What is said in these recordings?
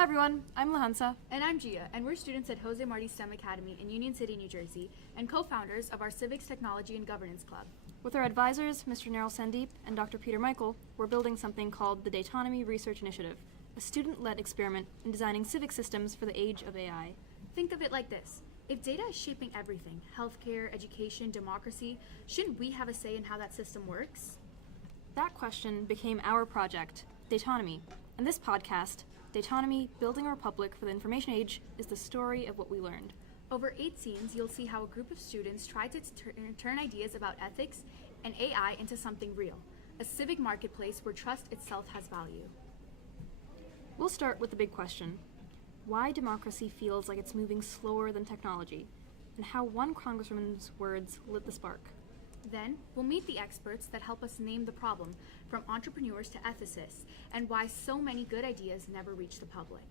Hi everyone, I'm Lahansa. And I'm Gia, and we're students at Jose Marti STEM Academy in Union City, New Jersey, and co-founders of our Civics, Technology, and Governance Club. With our advisors, Mr. Neryl Sandeep and Dr. Peter Michael, we're building something called the Datonomy Research Initiative, a student-led experiment in designing civic systems for the age of AI. Think of it like this. If data is shaping everything, healthcare, education, democracy, shouldn't we have a say in how that system works? That question became our project, Datonomy, and this podcast, Datonomy, Building a Republic for the Information Age, is the story of what we learned. Over 8 scenes, you'll see how a group of students tried to turn ideas about ethics and AI into something real, a civic marketplace where trust itself has value. We'll start with the big question: why democracy feels like it's moving slower than technology, and how one congresswoman's words lit the spark. Then, we'll meet the experts that help us name the problem, from entrepreneurs to ethicists, and why so many good ideas never reach the public.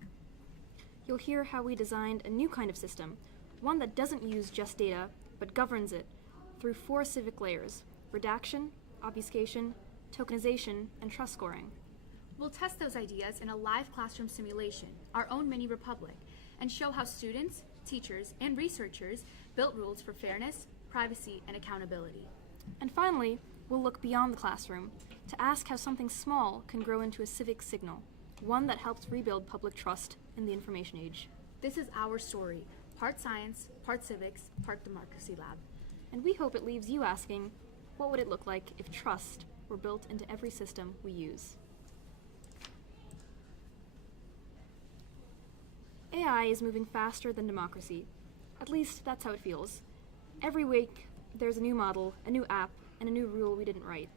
You'll hear how we designed a new kind of system, one that doesn't use just data, but governs it through 4 civic layers: redaction, obfuscation, tokenization, and trust scoring. We'll test those ideas in a live classroom simulation, our own mini republic, and show how students, teachers, and researchers built rules for fairness, privacy, and accountability. And finally, we'll look beyond the classroom to ask how something small can grow into a civic signal, one that helps rebuild public trust in the information age. This is our story, part science, part civics, part democracy lab. And we hope it leaves you asking, what would it look like if trust were built into every system we use? AI is moving faster than democracy. At least that's how it feels. Every week, there's a new model, a new app, and a new rule we didn't write.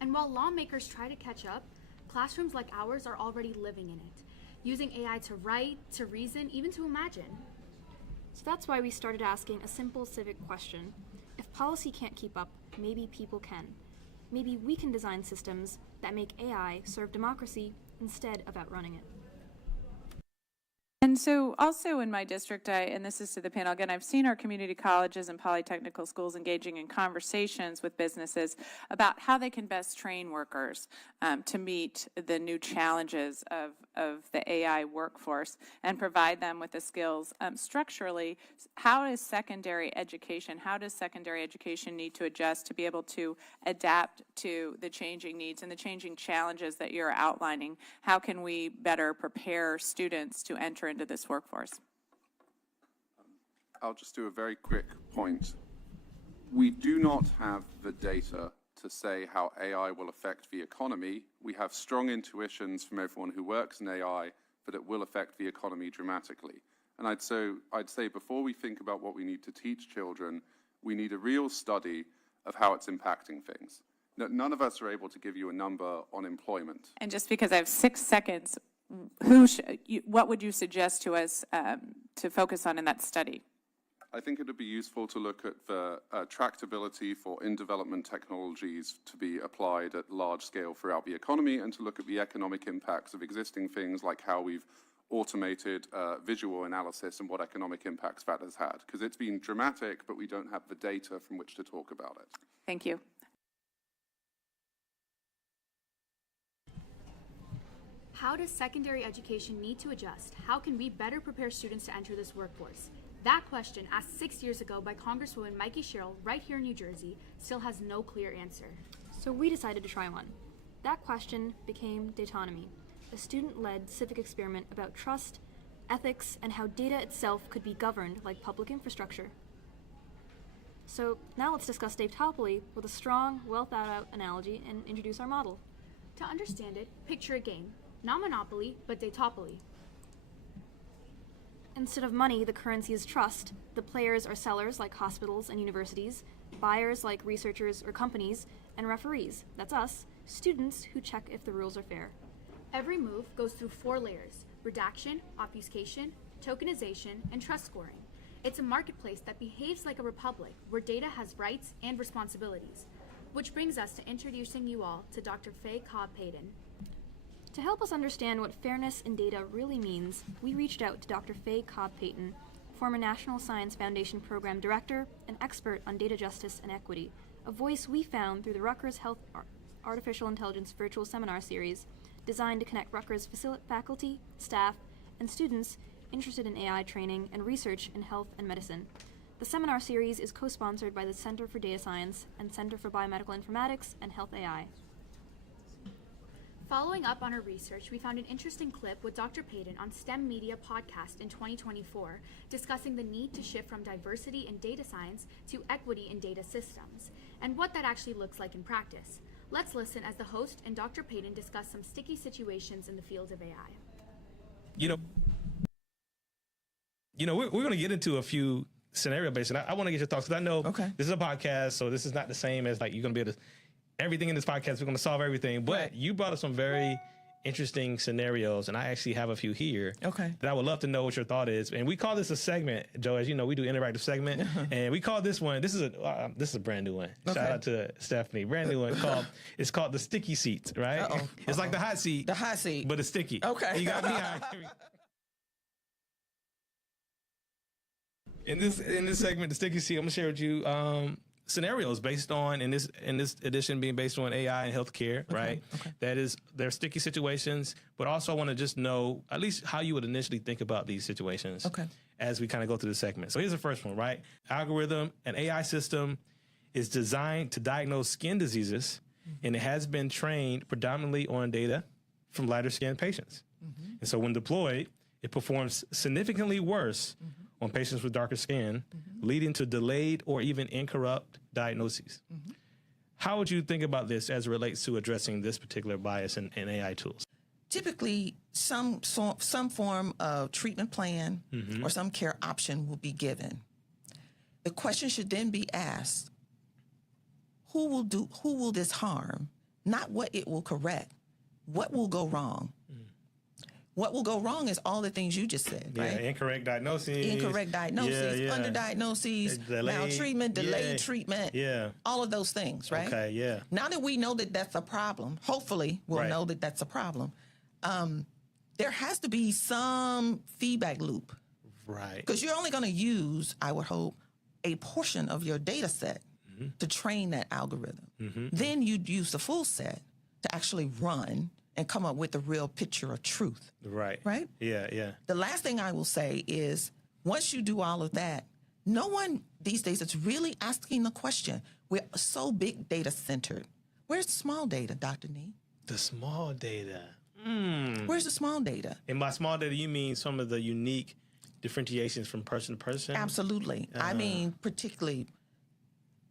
And while lawmakers try to catch up, classrooms like ours are already living in it, using AI to write, to reason, even to imagine. So that's why we started asking a simple civic question. If policy can't keep up, maybe people can. Maybe we can design systems that make AI serve democracy instead of outrunning it. And so also in my district, and this is to the panel again, I've seen our community colleges and polytechnical schools engaging in conversations with businesses about how they can best train workers to meet the new challenges of the AI workforce and provide them with the skills. Structurally, how does secondary education need to adjust to be able to adapt to the changing needs and the changing challenges that you're outlining? How can we better prepare students to enter into this workforce? I'll just do a very quick point. We do not have the data to say how AI will affect the economy. We have strong intuitions from everyone who works in AI that it will affect the economy dramatically. And I'd say before we think about what we need to teach children, we need a real study of how it's impacting things. None of us are able to give you a number on employment. And just because I have 6 seconds, what would you suggest to us to focus on in that study? I think it would be useful to look at the tractability for in-development technologies to be applied at large scale throughout the economy, and to look at the economic impacts of existing things like how we've automated visual analysis and what economic impacts that has had. Because it's been dramatic, but we don't have the data from which to talk about it. Thank you. How does secondary education need to adjust? How can we better prepare students to enter this workforce? That question, asked 6 years ago by Congresswoman Mikey Sherrill right here in New Jersey, still has no clear answer. So we decided to try one. That question became Datonomy, a student-led civic experiment about trust, ethics, and how data itself could be governed like public infrastructure. So now let's discuss Datopoly with a strong, well-thought-out analogy and introduce our model. To understand it, picture a game. Not Monopoly, but Datopoly. Instead of money, the currency is trust. The players are sellers like hospitals and universities, buyers like researchers or companies, and referees, that's us, students who check if the rules are fair. Every move goes through 4 layers: redaction, obfuscation, tokenization, and trust scoring. It's a marketplace that behaves like a republic, where data has rights and responsibilities. Which brings us to introducing you all to Dr. Faye Cobb-Payton. To help us understand what fairness in data really means, we reached out to Dr. Faye Cobb-Payton, former National Science Foundation Program Director and expert on data justice and equity, a voice we found through the Rutgers Health Artificial Intelligence Virtual Seminar Series, designed to connect Rutgers faculty, staff, and students interested in AI training and research in health and medicine. The seminar series is co-sponsored by the Center for Data Science and Center for Biomedical Informatics and Health AI. Following up on our research, we found an interesting clip with Dr. Payton on STEM Media podcast in 2024, discussing the need to shift from diversity in data science to equity in data systems, and what that actually looks like in practice. Let's listen as the host and Dr. Payton discuss some sticky situations in the field of AI. We're going to get into a few scenario based, and I want to get your thoughts, because I know this is a podcast, so this is not the same as like you're going to be able to, everything in this podcast, we're going to solve everything, but you brought up some very interesting scenarios, and I actually have a few here that I would love to know what your thought is. And we call this a segment, Joe, as you know, we do interactive segment, and we call this one, this is a brand new one. Shout out to Stephanie, brand new one it's called the sticky seat, right? It's like the hot seat. The hot seat. But it's sticky. Okay. You got me. In this segment, the sticky seat, I'm gonna share with you scenarios based on in this edition being based on AI and healthcare, right? They're sticky situations, but also I want to just know at least how you would initially think about these situations as we kind of go through the segment. So here's the first one, right? Algorithm, an AI system is designed to diagnose skin diseases, and it has been trained predominantly on data from lighter skinned patients. And so when deployed, it performs significantly worse on patients with darker skin, leading to delayed or even incorrect diagnoses. How would you think about this as it relates to addressing this particular bias in AI tools? Typically, some form of treatment plan or some care option will be given. The question should then be asked, who will this harm? Not what it will correct. What will go wrong? What will go wrong is all the things you just said, right? Incorrect diagnoses. Underdiagnoses, maltreatment, delayed treatment, all of those things, right? Now that we know that that's a problem, hopefully we'll know that that's a problem, there has to be some feedback loop. Right. Because you're only going to use, I would hope, a portion of your data set to train that algorithm. Then you'd use the full set to actually run and come up with a real picture of truth. Right. Right? Yeah. The last thing I will say is, once you do all of that, no one these days is really asking the question. We're so big data centered. Where's the small data, Dr. Nee? The small data. Where's the small data? And by small data, you mean some of the unique differentiations from person to person? Absolutely. I mean, particularly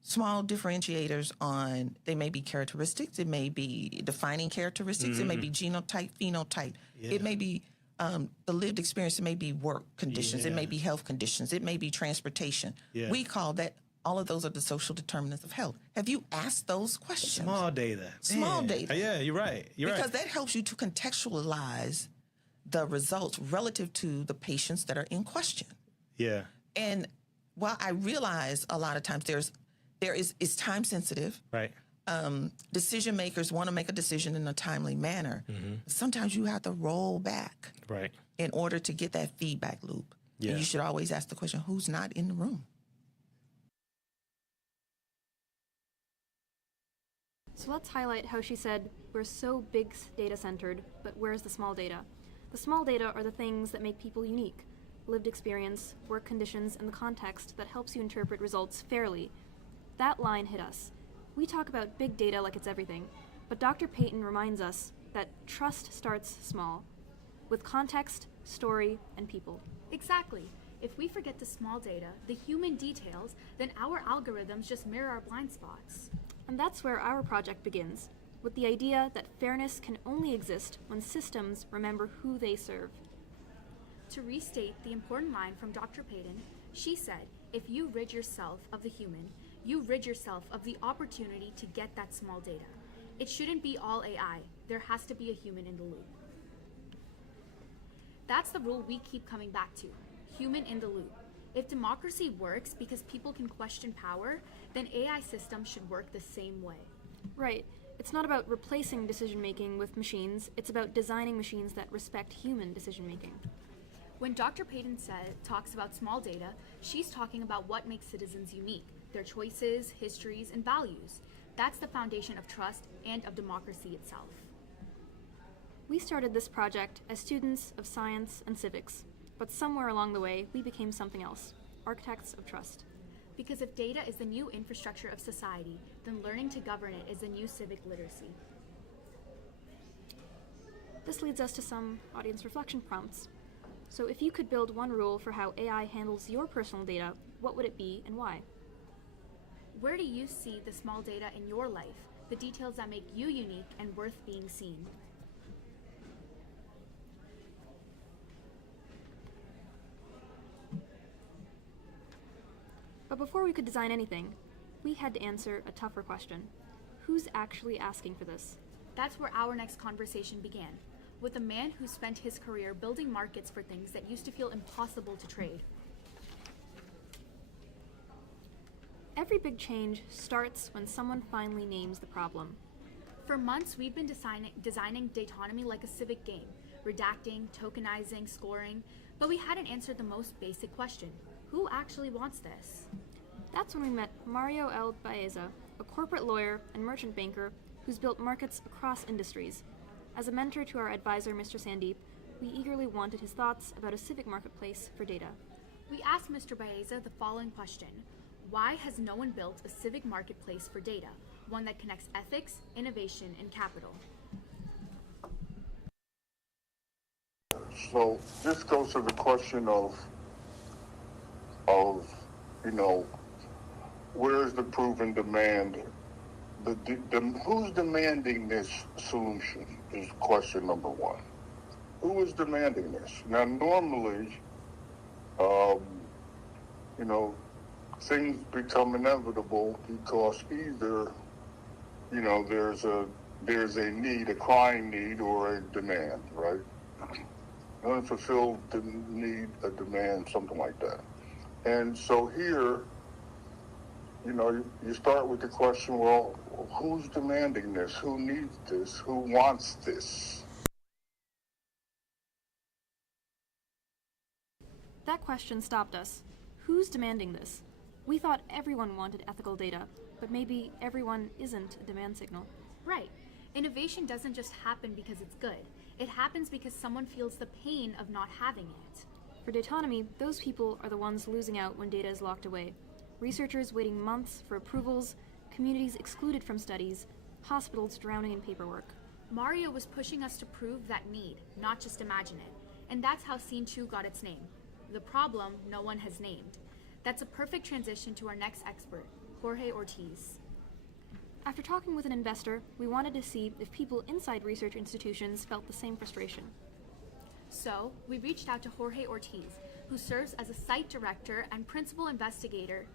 small differentiators on, they may be characteristics, it may be defining characteristics, it may be genotype, phenotype, it may be the lived experience, it may be work conditions, it may be health conditions, it may be transportation. We call that, all of those are the social determinants of health. Have you asked those questions? Small data. Small data. Yeah, you're right. Because that helps you to contextualize the results relative to the patients that are in question. Yeah. And while I realize a lot of times it's time sensitive. Right. Decision makers want to make a decision in a timely manner. Sometimes you have to roll back in order to get that feedback loop. And you should always ask the question, who's not in the room? So let's highlight how she said, we're so big data centered, but where's the small data? The small data are the things that make people unique. Lived experience, work conditions, and the context that helps you interpret results fairly. That line hit us. We talk about big data like it's everything, but Dr. Payton reminds us that trust starts small, with context, story, and people. Exactly. If we forget the small data, the human details, then our algorithms just mirror our blind spots. And that's where our project begins, with the idea that fairness can only exist when systems remember who they serve. To restate the important line from Dr. Payton, she said, if you rid yourself of the human, you rid yourself of the opportunity to get that small data. It shouldn't be all AI. There has to be a human in the loop. That's the rule we keep coming back to, human in the loop. If democracy works because people can question power, then AI systems should work the same way. Right. It's not about replacing decision-making with machines, it's about designing machines that respect human decision-making. When Dr. Payton talks about small data, she's talking about what makes citizens unique, their choices, histories, and values. That's the foundation of trust and of democracy itself. We started this project as students of science and civics, but somewhere along the way, we became something else, architects of trust. Because if data is the new infrastructure of society, then learning to govern it is the new civic literacy. This leads us to some audience reflection prompts. So if you could build one rule for how AI handles your personal data, what would it be and why? Where do you see the small data in your life, the details that make you unique and worth being seen? But before we could design anything, we had to answer a tougher question. Who's actually asking for this? That's where our next conversation began, with a man who spent his career building markets for things that used to feel impossible to trade. Every big change starts when someone finally names the problem. For months, we've been designing Datonomy like a civic game, redacting, tokenizing, scoring, but we hadn't answered the most basic question. Who actually wants this? That's when we met Mario L. Baeza, a corporate lawyer and merchant banker who's built markets across industries. As a mentor to our advisor, Mr. Sandeep, we eagerly wanted his thoughts about a civic marketplace for data. We asked Mr. Baeza the following question. Why has no one built a civic marketplace for data, one that connects ethics, innovation, and capital? So this goes to the question of where's the proven demand? Who's demanding this solution is question number one. Who is demanding this? Now, normally, things become inevitable because either, there's a need, a crying need, or a demand, right? Unfulfilled need, a demand, something like that. And so here, you start with the question, well, who's demanding this? Who needs this? Who wants this? That question stopped us. Who's demanding this? We thought everyone wanted ethical data, but maybe everyone isn't a demand signal. Right. Innovation doesn't just happen because it's good. It happens because someone feels the pain of not having it. For Datonomy, those people are the ones losing out when data is locked away. Researchers waiting months for approvals, communities excluded from studies, hospitals drowning in paperwork. Mario was pushing us to prove that need, not just imagine it. And that's how Scene 2 got its name. The problem no one has named. That's a perfect transition to our next expert, Jorge Ortiz. After talking with an investor, we wanted to see if people inside research institutions felt the same frustration. So, we reached out to Jorge Ortiz, who serves as a site director and principal investigator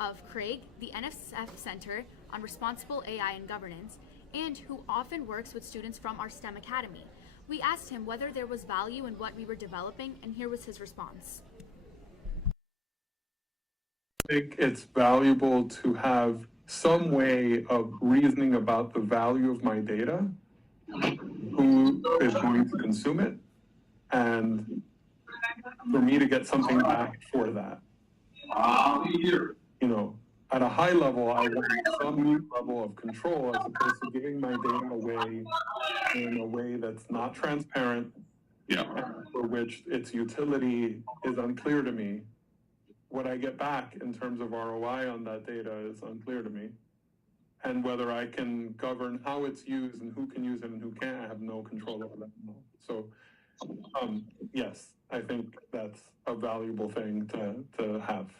of CRAIG, the NSF Center on Responsible AI and Governance, and who often works with students from our STEM Academy. We asked him whether there was value in what we were developing, and here was his response. I think it's valuable to have some way of reasoning about the value of my data, who is going to consume it, and for me to get something back for that. At a high level, I want some level of control as opposed to giving my data away in a way that's not transparent, for which its utility is unclear to me. What I get back in terms of ROI on that data is unclear to me. And whether I can govern how it's used and who can use it and who can't, I have no control over that. So, yes, I think that's a valuable thing to have.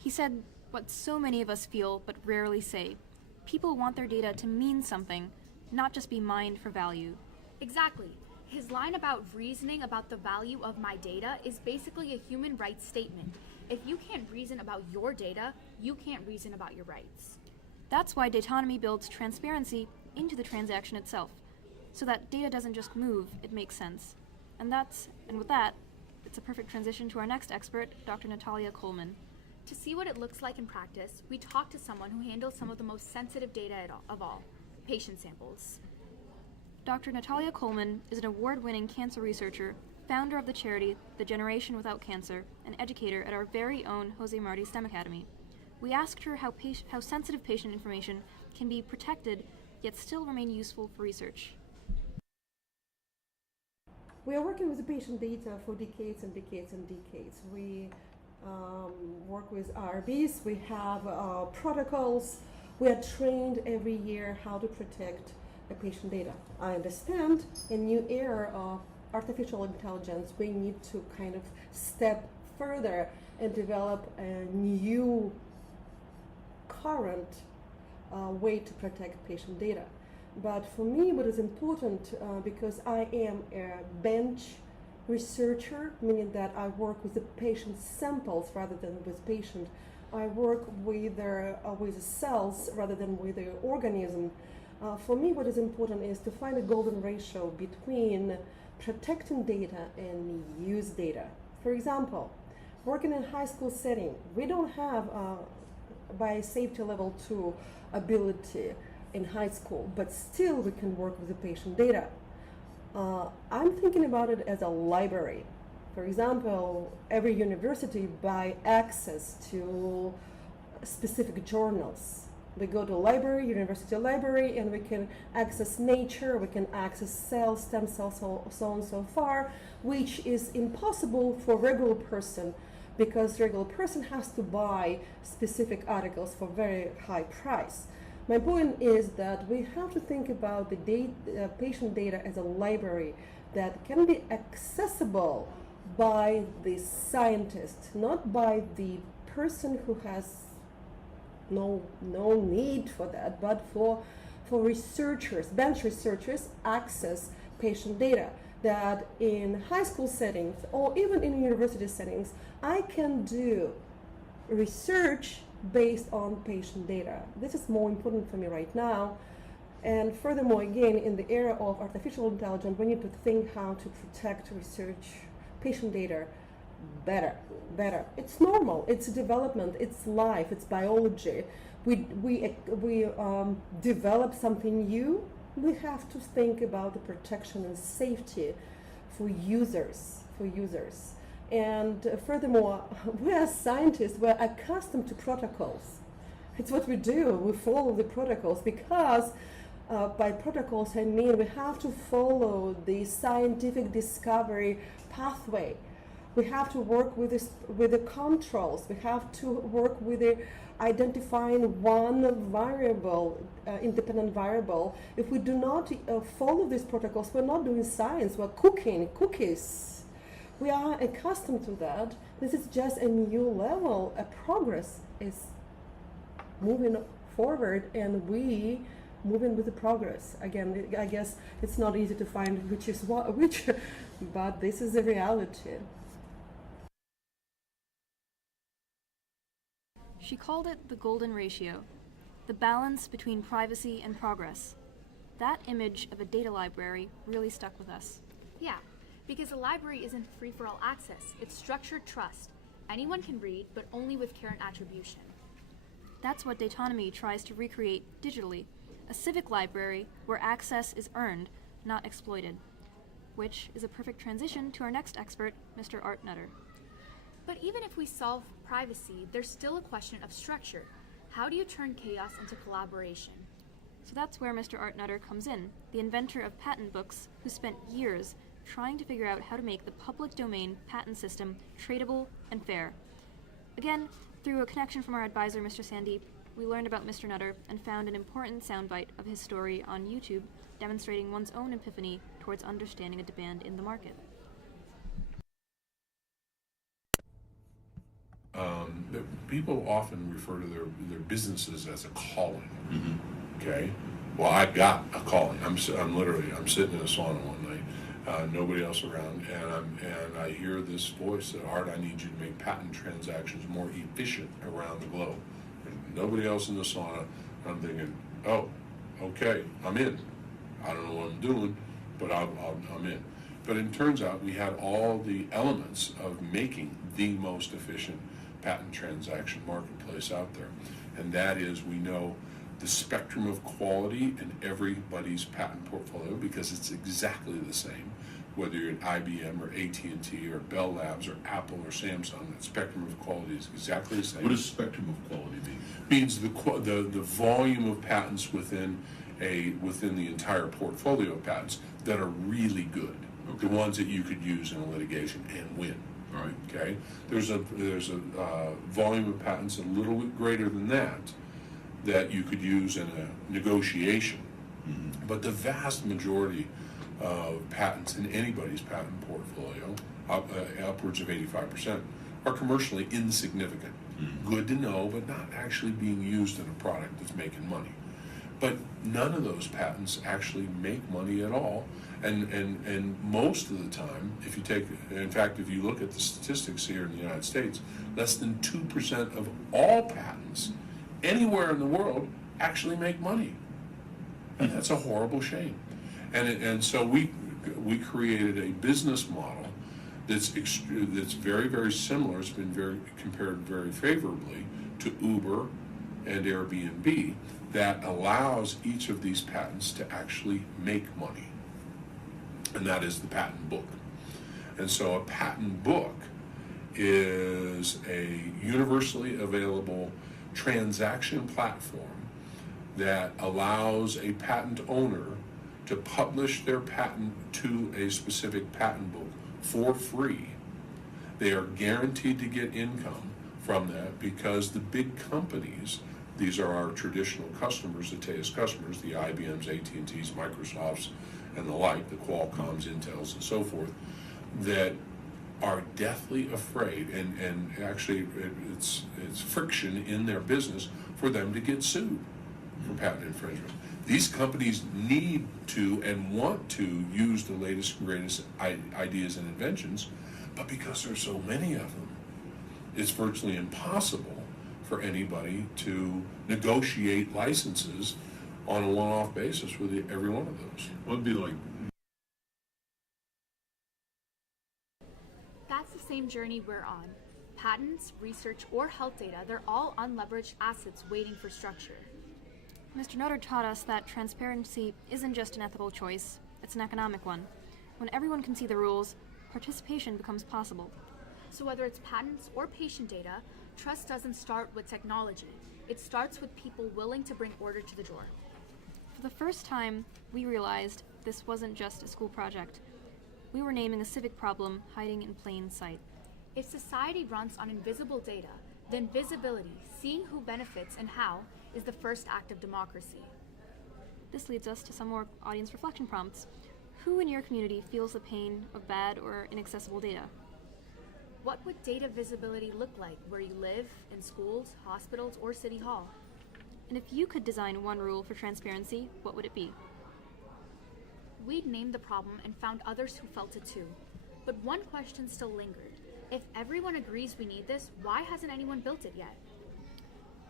He said what so many of us feel but rarely say. People want their data to mean something, not just be mined for value. Exactly. His line about reasoning about the value of my data is basically a human rights statement. If you can't reason about your data, you can't reason about your rights. That's why Datonomy builds transparency into the transaction itself, so that data doesn't just move, it makes sense. And with that, it's a perfect transition to our next expert, Dr. Natalia Coleman. To see what it looks like in practice, we talked to someone who handles some of the most sensitive data of all, patient samples. Dr. Natalia Coleman is an award-winning cancer researcher, founder of the charity The Generation Without Cancer, and educator at our very own Jose Marti STEM Academy. We asked her how sensitive patient information can be protected yet still remain useful for research. We are working with the patient data for decades and decades and decades. We work with IRBs, we have protocols, we are trained every year how to protect the patient data. I understand in new era of artificial intelligence, we need to kind of step further and develop a new current way to protect patient data. But for me, what is important, because I am a bench researcher, meaning that I work with the patient samples rather than with patient. I work with the cells rather than with the organism. For me, what is important is to find a golden ratio between protecting data and use data. For example, working in a high school setting, we don't have biosafety level 2 ability in high school, but still we can work with the patient data. I'm thinking about it as a library. For example, every university buy access to specific journals. We go to library, university library, and we can access Nature, we can access cells, stem cells, so on and so far, which is impossible for regular person because regular person has to buy specific articles for very high price. My point is that we have to think about the patient data as a library that can be accessible by the scientist, not by the person who has no need for that, but for researchers, bench researchers access patient data that in high school settings or even in university settings, I can do research based on patient data. This is more important for me right now. And furthermore, again, in the era of artificial intelligence, we need to think how to protect research patient data better. It's normal, it's development, it's life, it's biology. We develop something new, we have to think about the protection and safety for users. And furthermore, we as scientists, we're accustomed to protocols. It's what we do, we follow the protocols because by protocols I mean we have to follow the scientific discovery pathway. We have to work with the controls. We have to work with identifying one variable, independent variable. If we do not follow these protocols, we're not doing science. We're cooking cookies. We are accustomed to that. This is just a new level. A progress is moving forward, and we moving with the progress. Again, I guess it's not easy to find which is which, but this is the reality. She called it the golden ratio, the balance between privacy and progress. That image of a data library really stuck with us. Yeah, because a library isn't free-for-all access. It's structured trust. Anyone can read, but only with care and attribution. That's what Datonomy tries to recreate digitally, a civic library where access is earned, not exploited. Which is a perfect transition to our next expert, Mr. Art Nutter. But even if we solve privacy, there's still a question of structure. How do you turn chaos into collaboration? So that's where Mr. Art Nutter comes in, the inventor of patent books who spent years trying to figure out how to make the public domain patent system tradable and fair. Again, through a connection from our advisor, Mr. Sandeep, we learned about Mr. Nutter and found an important soundbite of his story on YouTube demonstrating one's own epiphany towards understanding a demand in the market. People often refer to their businesses as a calling. Okay, well, I got a calling. I'm sitting in a sauna one night, nobody else around, and I hear this voice that, Art, I need you to make patent transactions more efficient around the globe. There's nobody else in the sauna. I'm thinking, oh, okay, I'm in. I don't know what I'm doing, but I'm in. But it turns out we had all the elements of making the most efficient patent transaction marketplace out there. And that is, we know the spectrum of quality in everybody's patent portfolio because it's exactly the same. whether you're at IBM or AT&T or Bell Labs or Apple or Samsung, that spectrum of quality is exactly the same. What does spectrum of quality mean? Means the volume of patents within the entire portfolio of patents that are really good, the ones that you could use in a litigation and win. All right. Okay, there's a volume of patents a little bit greater than that you could use in a negotiation, but the vast majority of patents in anybody's patent portfolio, upwards of 85%, are commercially insignificant. Good to know, but not actually being used in a product that's making money. But none of those patents actually make money at all. And most of the time, if you look at the statistics here in the United States, less than 2% of all patents anywhere in the world actually make money. And that's a horrible shame. And so we created a business model that's very, very similar. It's been compared very favorably to Uber and Airbnb, that allows each of these patents to actually make money. And that is the patent book. And so a patent book is a universally available transaction platform that allows a patent owner to publish their patent to a specific patent book for free. They are guaranteed to get income from that because the big companies, these are our traditional customers, the Tejas customers, the IBMs, AT&Ts, Microsofts, and the like, the Qualcomms, Intels, and so forth, that are deathly afraid, and actually it's friction in their business for them to get sued for patent infringement. These companies need to and want to use the latest and greatest ideas and inventions, but because there's so many of them, it's virtually impossible for anybody to negotiate licenses on a one-off basis with every one of those. What would be like? That's the same journey we're on. Patents, research, or health data, they're all unleveraged assets waiting for structure. Mr. Nutter taught us that transparency isn't just an ethical choice, it's an economic one. When everyone can see the rules, participation becomes possible. So whether it's patents or patient data, trust doesn't start with technology. It starts with people willing to bring order to the drawer. For the first time, we realized this wasn't just a school project. We were naming a civic problem hiding in plain sight. If society runs on invisible data, then visibility, seeing who benefits and how, is the first act of democracy. This leads us to some more audience reflection prompts. Who in your community feels the pain of bad or inaccessible data? What would data visibility look like where you live, in schools, hospitals, or City Hall? And if you could design one rule for transparency, what would it be? We'd named the problem and found others who felt it too. But one question still lingered. If everyone agrees we need this, why hasn't anyone built it yet?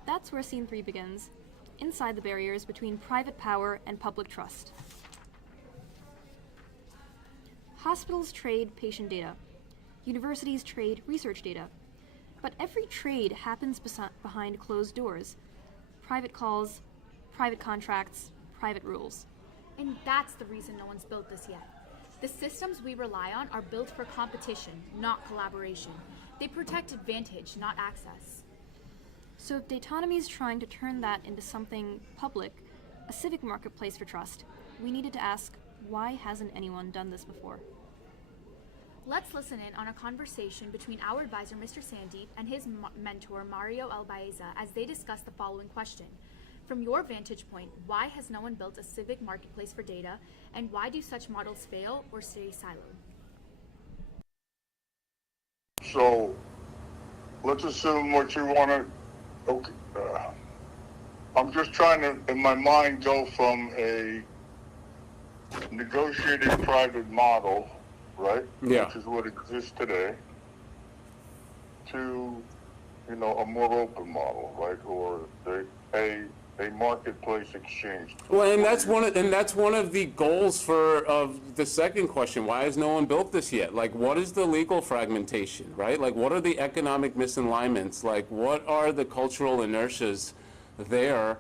That's where Scene 3 begins, inside the barriers between private power and public trust. Hospitals trade patient data. Universities trade research data. But every trade happens behind closed doors. Private calls, private contracts, private rules. And that's the reason no one's built this yet. The systems we rely on are built for competition, not collaboration. They protect advantage, not access. So if Datonomy is trying to turn that into something public, a civic marketplace for trust, we needed to ask, why hasn't anyone done this before? Let's listen in on a conversation between our advisor, Mr. Sandeep, and his mentor, Mario El Baeza, as they discuss the following question. From your vantage point, why has no one built a civic marketplace for data, and why do such models fail or stay siloed? So, let's assume what you want to. Okay, I'm just trying to, in my mind, go from a negotiated private model, right? Yeah. Which is what exists today, to, a more open model, right? Or a marketplace exchange. Well, and that's one of the goals of the second question. Why has no one built this yet? Like, what is the legal fragmentation, right? Like, what are the economic misalignments? Like, what are the cultural inertias there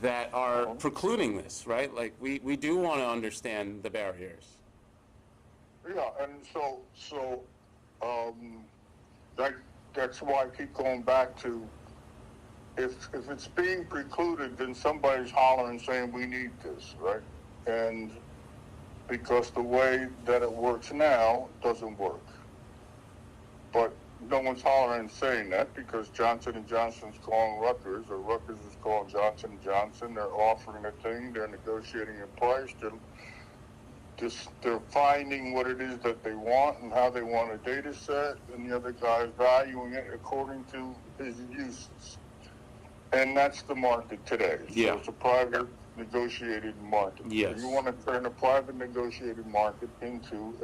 that are precluding this, right? Like, we do want to understand the barriers. Yeah, and so that's why I keep going back to if it's being precluded, then somebody's hollering saying we need this, right? And because the way that it works now doesn't work. But no one's hollering and saying that because Johnson & Johnson's calling Rutgers, or Rutgers is calling Johnson & Johnson. They're offering a thing. They're negotiating a price. They're finding what it is that they want and how they want a data set, and the other guy's valuing it according to his uses. And that's the market today. Yeah. So it's a private negotiated market. Yes. So you want to turn a private negotiated market into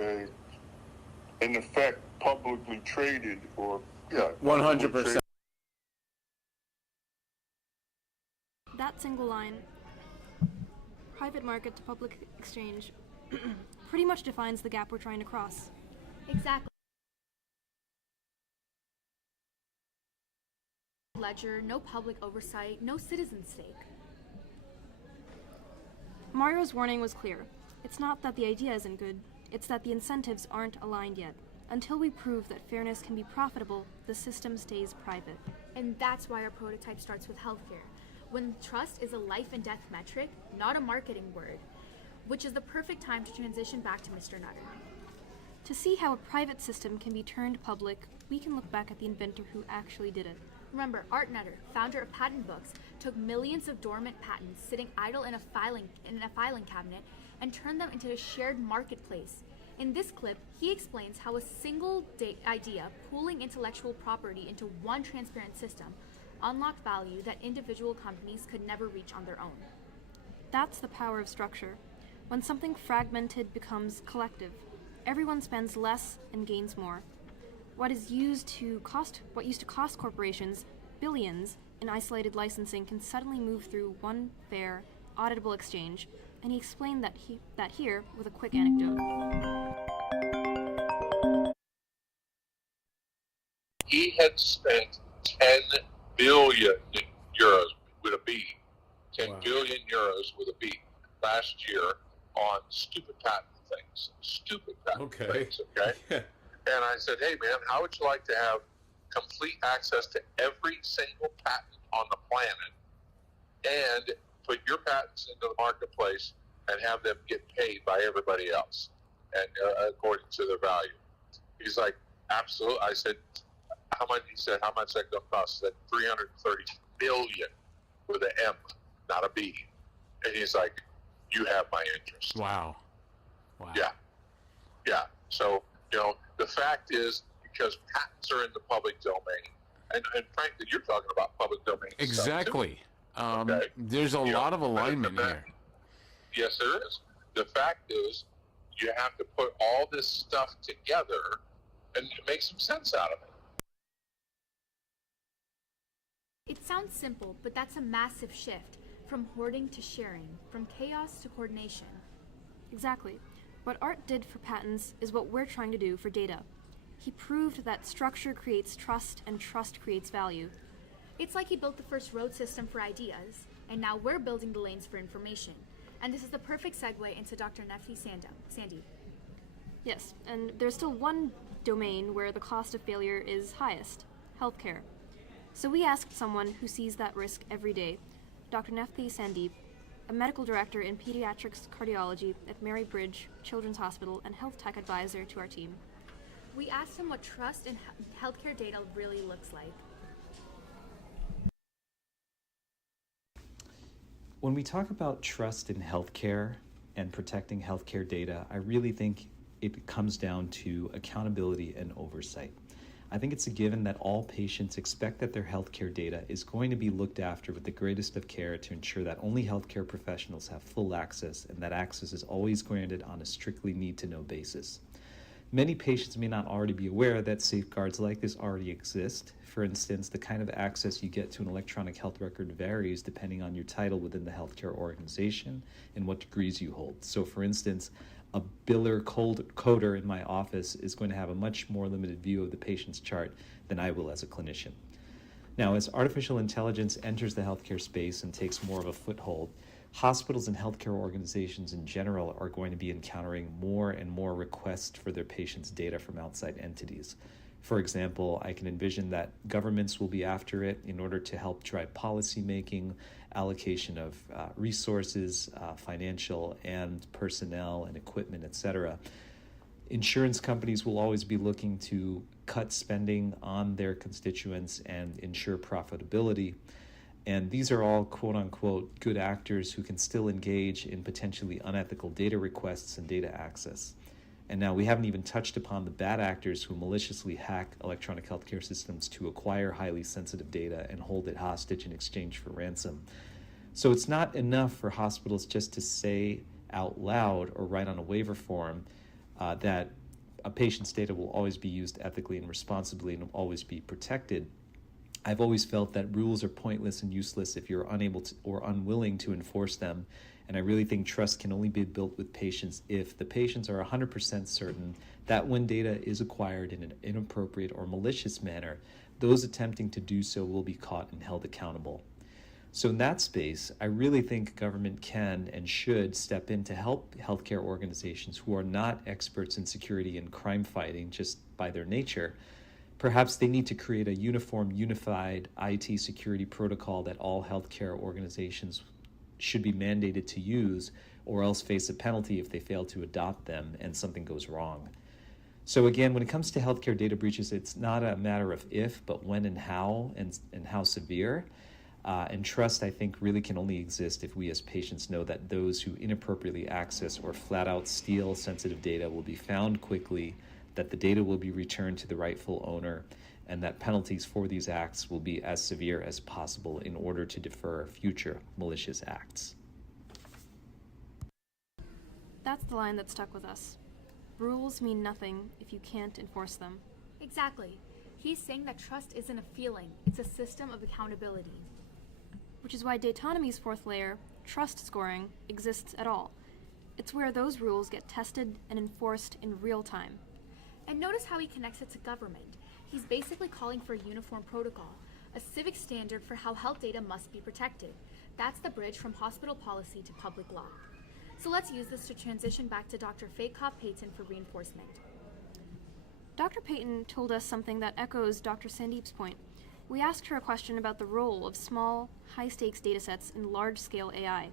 in effect, publicly traded, or 100%. That single line, private market to public exchange, pretty much defines the gap we're trying to cross. Exactly. Ledger, no public oversight, no citizen stake. Mario's warning was clear. It's not that the idea isn't good, it's that the incentives aren't aligned yet. Until we prove that fairness can be profitable, the system stays private. And that's why our prototype starts with healthcare, when trust is a life and death metric, not a marketing word, which is the perfect time to transition back to Mr. Nutter. To see how a private system can be turned public, we can look back at the inventor who actually did it. Remember, Art Nutter, founder of Patent Books, took millions of dormant patents sitting idle in a filing cabinet and turned them into a shared marketplace. In this clip, he explains how a single idea pooling intellectual property into one transparent system unlocked value that individual companies could never reach on their own. That's the power of structure. When something fragmented becomes collective, everyone spends less and gains more. What used to cost corporations billions in isolated licensing can suddenly move through one fair, auditable exchange, and he explained that here with a quick anecdote. He had spent 10 billion euros with a B, 10 billion euros with a B last year on stupid patent things, things, okay? And I said, hey man, how would you like to have complete access to every single patent on the planet and put your patents into the marketplace and have them get paid by everybody else and according to their value? He's like, absolutely. I said, how much? He said, how much that going to cost? I said, 330 billion with an M, not a B. And he's like, you have my interest. Wow. Yeah. So, the fact is, because patents are in the public domain, and frankly, you're talking about public domain Exactly. stuff too. Okay? There's a lot of alignment here. Yes, there is. The fact is, you have to put all this stuff together and make some sense out of it. It sounds simple, but that's a massive shift, from hoarding to sharing, from chaos to coordination. Exactly. What Art did for patents is what we're trying to do for data. He proved that structure creates trust and trust creates value. It's like he built the first road system for ideas, and now we're building the lanes for information. And this is the perfect segue into Dr. Nefti Sandy. Yes, and there's still one domain where the cost of failure is highest, healthcare. So we asked someone who sees that risk every day, Dr. Nefti Sandeep, a medical director in pediatrics cardiology at Mary Bridge Children's Hospital and health tech advisor to our team. We asked him what trust in healthcare data really looks like. When we talk about trust in healthcare and protecting healthcare data, I really think it comes down to accountability and oversight. I think it's a given that all patients expect that their healthcare data is going to be looked after with the greatest of care to ensure that only healthcare professionals have full access and that access is always granted on a strictly need-to-know basis. Many patients may not already be aware that safeguards like this already exist. For instance, the kind of access you get to an electronic health record varies depending on your title within the healthcare organization and what degrees you hold. So for instance, a biller coder in my office is going to have a much more limited view of the patient's chart than I will as a clinician. Now, as artificial intelligence enters the healthcare space and takes more of a foothold, hospitals and healthcare organizations in general are going to be encountering more and more requests for their patients' data from outside entities. For example, I can envision that governments will be after it in order to help drive policy making, allocation of resources, financial and personnel and equipment, etc. Insurance companies will always be looking to cut spending on their constituents and ensure profitability. And these are all quote unquote good actors who can still engage in potentially unethical data requests and data access. And now we haven't even touched upon the bad actors who maliciously hack electronic healthcare systems to acquire highly sensitive data and hold it hostage in exchange for ransom. So it's not enough for hospitals just to say out loud or write on a waiver form that a patient's data will always be used ethically and responsibly and will always be protected. I've always felt that rules are pointless and useless if you're unable to or unwilling to enforce them. And I really think trust can only be built with patients if the patients are 100% certain that when data is acquired in an inappropriate or malicious manner, those attempting to do so will be caught and held accountable. So in that space, I really think government can and should step in to help healthcare organizations who are not experts in security and crime fighting just by their nature. Perhaps they need to create a unified IT security protocol that all healthcare organizations should be mandated to use, or else face a penalty if they fail to adopt them and something goes wrong. So again, when it comes to healthcare data breaches, it's not a matter of if, but when and how severe. And trust, I think, really can only exist if we as patients know that those who inappropriately access or flat out steal sensitive data will be found quickly, that the data will be returned to the rightful owner, and that penalties for these acts will be as severe as possible in order to deter future malicious acts. That's the line that stuck with us. Rules mean nothing if you can't enforce them. Exactly. He's saying that trust isn't a feeling, it's a system of accountability. Which is why Datanomy's fourth layer, trust scoring, exists at all. It's where those rules get tested and enforced in real time. And notice how he connects it to government. He's basically calling for a uniform protocol, a civic standard for how health data must be protected. That's the bridge from hospital policy to public law. So let's use this to transition back to Dr. Faye Cobb-Payton for reinforcement. Dr. Payton told us something that echoes Dr. Sandeep's point. We asked her a question about the role of small, high-stakes datasets in large-scale AI.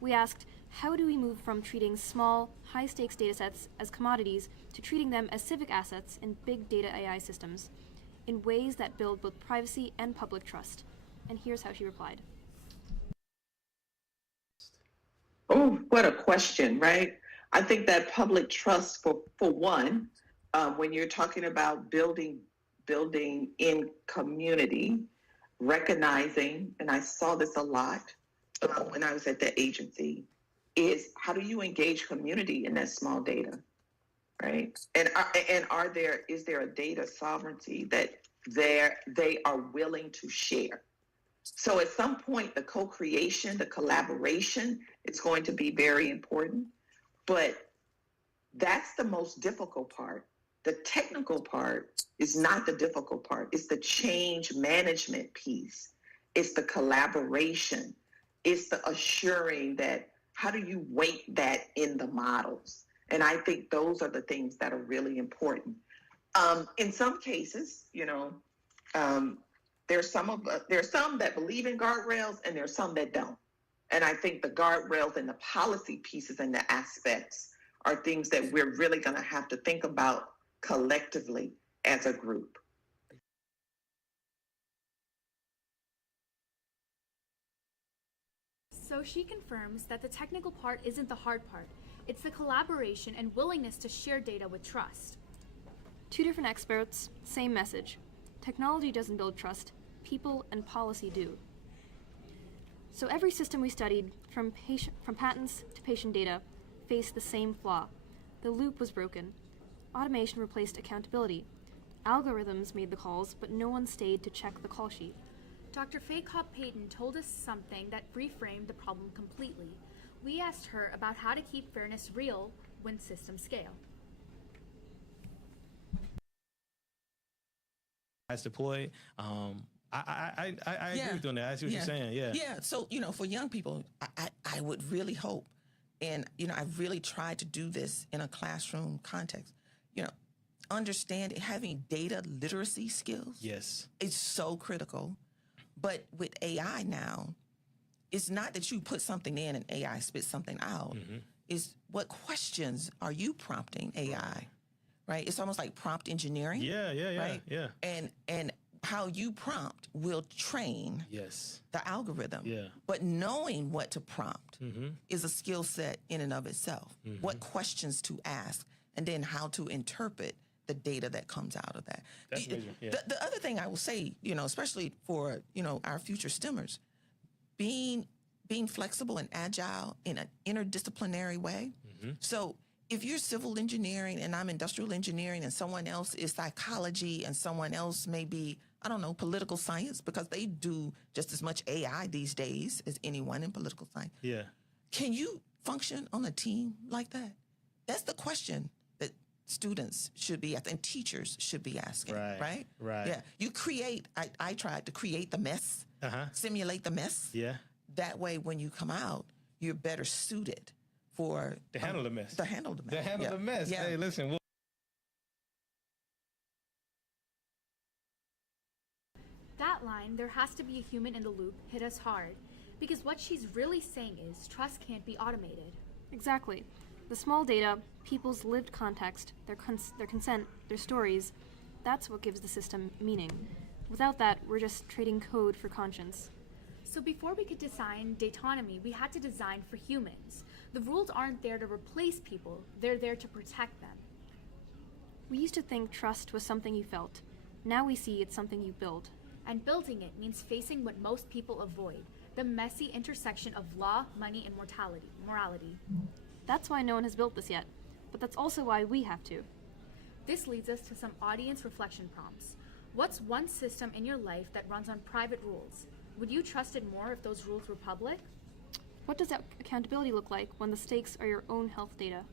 We asked, how do we move from treating small, high-stakes datasets as commodities to treating them as civic assets in big data AI systems, in ways that build both privacy and public trust? And here's how she replied. Oh, what a question, right? I think that public trust, for one, when you're talking about building in community, recognizing, and I saw this a lot when I was at the agency, is how do you engage community in that small data, right? And is there a data sovereignty that they are willing to share? So at some point, the co-creation, the collaboration is going to be very important, but that's the most difficult part. The technical part is not the difficult part. It's the change management piece. It's the collaboration. It's the assuring that how do you weight that in the models? And I think those are the things that are really important. In some cases, there's some that believe in guardrails and there's some that don't. And I think the guardrails and the policy pieces and the aspects are things that we're really going to have to think about collectively as a group. So she confirms that the technical part isn't the hard part. It's the collaboration and willingness to share data with trust. Two different experts, same message. Technology doesn't build trust, people and policy do. So every system we studied, from patents to patient data, faced the same flaw. The loop was broken. Automation replaced accountability. Algorithms made the calls, but no one stayed to check the call sheet. Dr. Faye Cobb-Payton told us something that reframed the problem completely. We asked her about how to keep fairness real when systems scale. As deployed, I agree with you on that. I see what you're saying. Yeah. Yeah. So, for young people, I would really hope, and, I've really tried to do this in a classroom context, understanding, having data literacy skills. Yes. Is so critical. But with AI now, it's not that you put something in and AI spits something out. It's what questions are you prompting AI, right? It's almost like prompt engineering. Yeah. Right? Yeah. And how you prompt will train Yes. the algorithm. Yeah. But knowing what to prompt is a skill set in and of itself. What questions to ask, and then how to interpret the data that comes out of that. That's amazing. Yeah. The other thing I will say, especially for, our future STEMers, being flexible and agile in an interdisciplinary way. So if you're civil engineering and I'm industrial engineering and someone else is psychology and someone else may be, I don't know, political science, because they do just as much AI these days as anyone in political science. Yeah. Can you function on a team like that? That's the question that students should be asking, and teachers should be asking, right? Yeah. You create, I tried to create the mess, simulate the mess. Yeah. That way, when you come out, you're better suited for To handle the mess. To handle the mess. To handle Yeah. the mess. Yeah. Hey, listen. That line, "there has to be a human in the loop," hit us hard, because what she's really saying is trust can't be automated. Exactly. The small data, people's lived context, their consent, their stories, that's what gives the system meaning. Without that, we're just trading code for conscience. So before we could design dataonomy, we had to design for humans. The rules aren't there to replace people, they're there to protect them. We used to think trust was something you felt. Now we see it's something you build. And building it means facing what most people avoid, the messy intersection of law, money, and morality. That's why no one has built this yet, but that's also why we have to. This leads us to some audience reflection prompts. What's one system in your life that runs on private rules? Would you trust it more if those rules were public? What does accountability look like when the stakes are your own health data?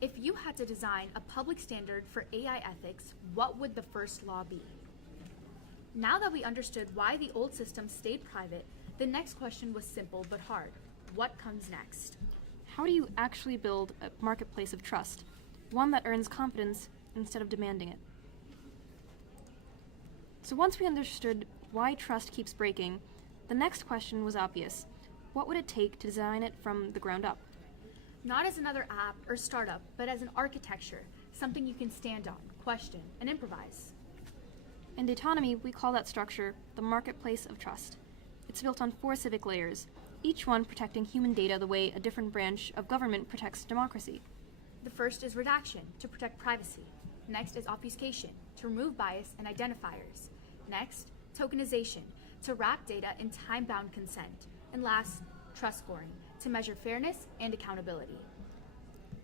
If you had to design a public standard for AI ethics, what would the first law be? Now that we understood why the old system stayed private, the next question was simple but hard. What comes next? How do you actually build a marketplace of trust? One that earns confidence instead of demanding it. So once we understood why trust keeps breaking, the next question was obvious. What would it take to design it from the ground up? Not as another app or startup, but as an architecture, something you can stand on, question, and improvise. In Dataonomy, we call that structure the marketplace of trust. It's built on 4 civic layers, each one protecting human data the way a different branch of government protects democracy. The first is redaction, to protect privacy. Next is obfuscation, to remove bias and identifiers. Next, tokenization, to wrap data in time-bound consent. And last, trust scoring, to measure fairness and accountability.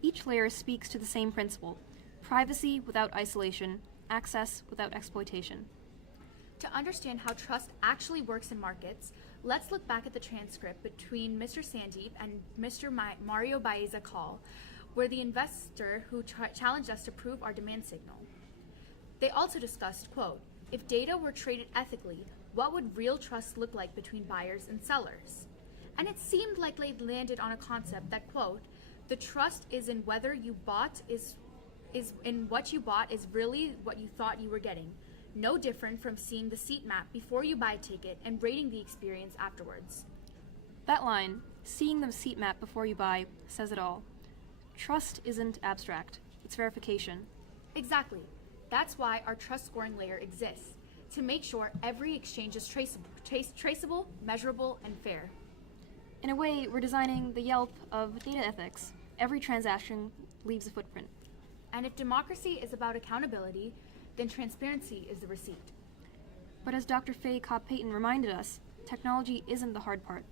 Each layer speaks to the same principle: privacy without isolation, access without exploitation. To understand how trust actually works in markets, let's look back at the transcript between Mr. Sandeep and Mr. Mario Baeza call, where the investor who challenged us to prove our demand signal. They also discussed, quote, "If data were traded ethically, what would real trust look like between buyers and sellers?" And it seemed like they landed on a concept that, quote, "The trust is in whether you bought is in what you bought is really what you thought you were getting. No different from seeing the seat map before you buy a ticket and rating the experience afterwards." That line, seeing the seat map before you buy, says it all. Trust isn't abstract, it's verification. Exactly. That's why our trust scoring layer exists, to make sure every exchange is traceable, measurable, and fair. In a way, we're designing the Yelp of data ethics. Every transaction leaves a footprint. And if democracy is about accountability, then transparency is the receipt. But as Dr. Faye Cobb-Payton reminded us, technology isn't the hard part.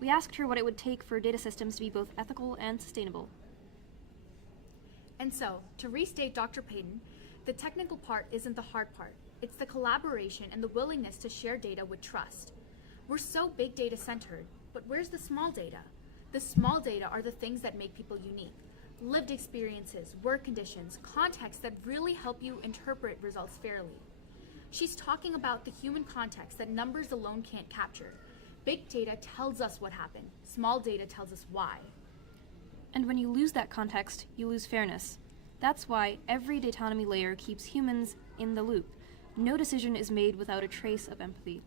We asked her what it would take for data systems to be both ethical and sustainable. And so, to restate Dr. Payton, the technical part isn't the hard part. It's the collaboration and the willingness to share data with trust. We're so big data centered, but where's the small data? The small data are the things that make people unique. Lived experiences, work conditions, context that really help you interpret results fairly. She's talking about the human context that numbers alone can't capture. Big data tells us what happened. Small data tells us why. And when you lose that context, you lose fairness. That's why every dataonomy layer keeps humans in the loop. No decision is made without a trace of empathy.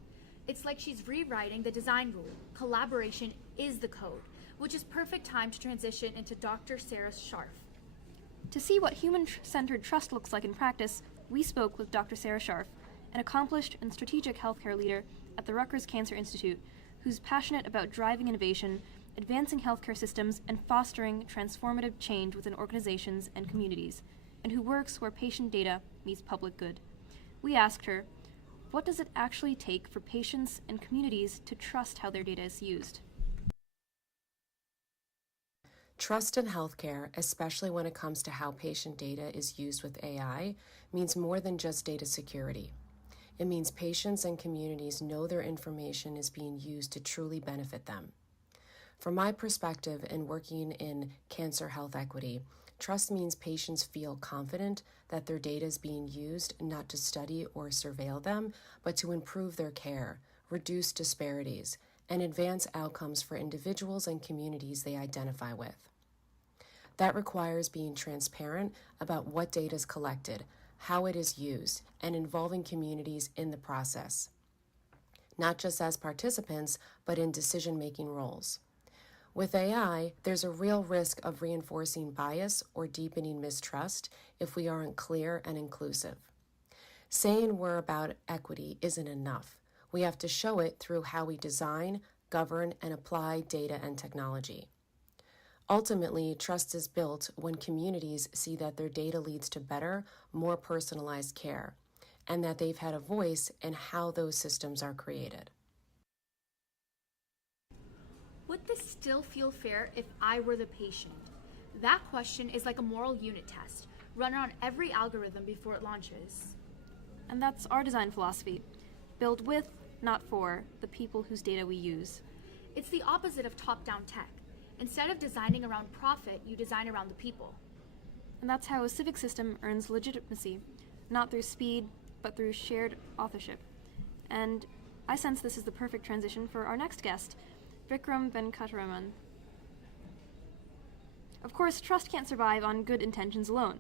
It's like she's rewriting the design rule. Collaboration is the code, which is perfect time to transition into Dr. Sarah Scharf. To see what human-centered trust looks like in practice, we spoke with Dr. Sarah Scharf, an accomplished and strategic healthcare leader at the Rutgers Cancer Institute, who's passionate about driving innovation, advancing healthcare systems, and fostering transformative change within organizations and communities, and who works where patient data meets public good. We asked her, what does it actually take for patients and communities to trust how their data is used? Trust in healthcare, especially when it comes to how patient data is used with AI, means more than just data security. It means patients and communities know their information is being used to truly benefit them. From my perspective in working in cancer health equity, trust means patients feel confident that their data is being used not to study or surveil them, but to improve their care, reduce disparities, and advance outcomes for individuals and communities they identify with. That requires being transparent about what data is collected, how it is used, and involving communities in the process, not just as participants, but in decision-making roles. With AI, there's a real risk of reinforcing bias or deepening mistrust if we aren't clear and inclusive. Saying we're about equity isn't enough. We have to show it through how we design, govern, and apply data and technology. Ultimately, trust is built when communities see that their data leads to better, more personalized care, and that they've had a voice in how those systems are created. Would this still feel fair if I were the patient? That question is like a moral unit test, run on every algorithm before it launches. And that's our design philosophy. Build with, not for, the people whose data we use. It's the opposite of top-down tech. Instead of designing around profit, you design around the people. And that's how a civic system earns legitimacy, not through speed, but through shared authorship. And I sense this is the perfect transition for our next guest, Vikram Venkataraman. Of course, trust can't survive on good intentions alone.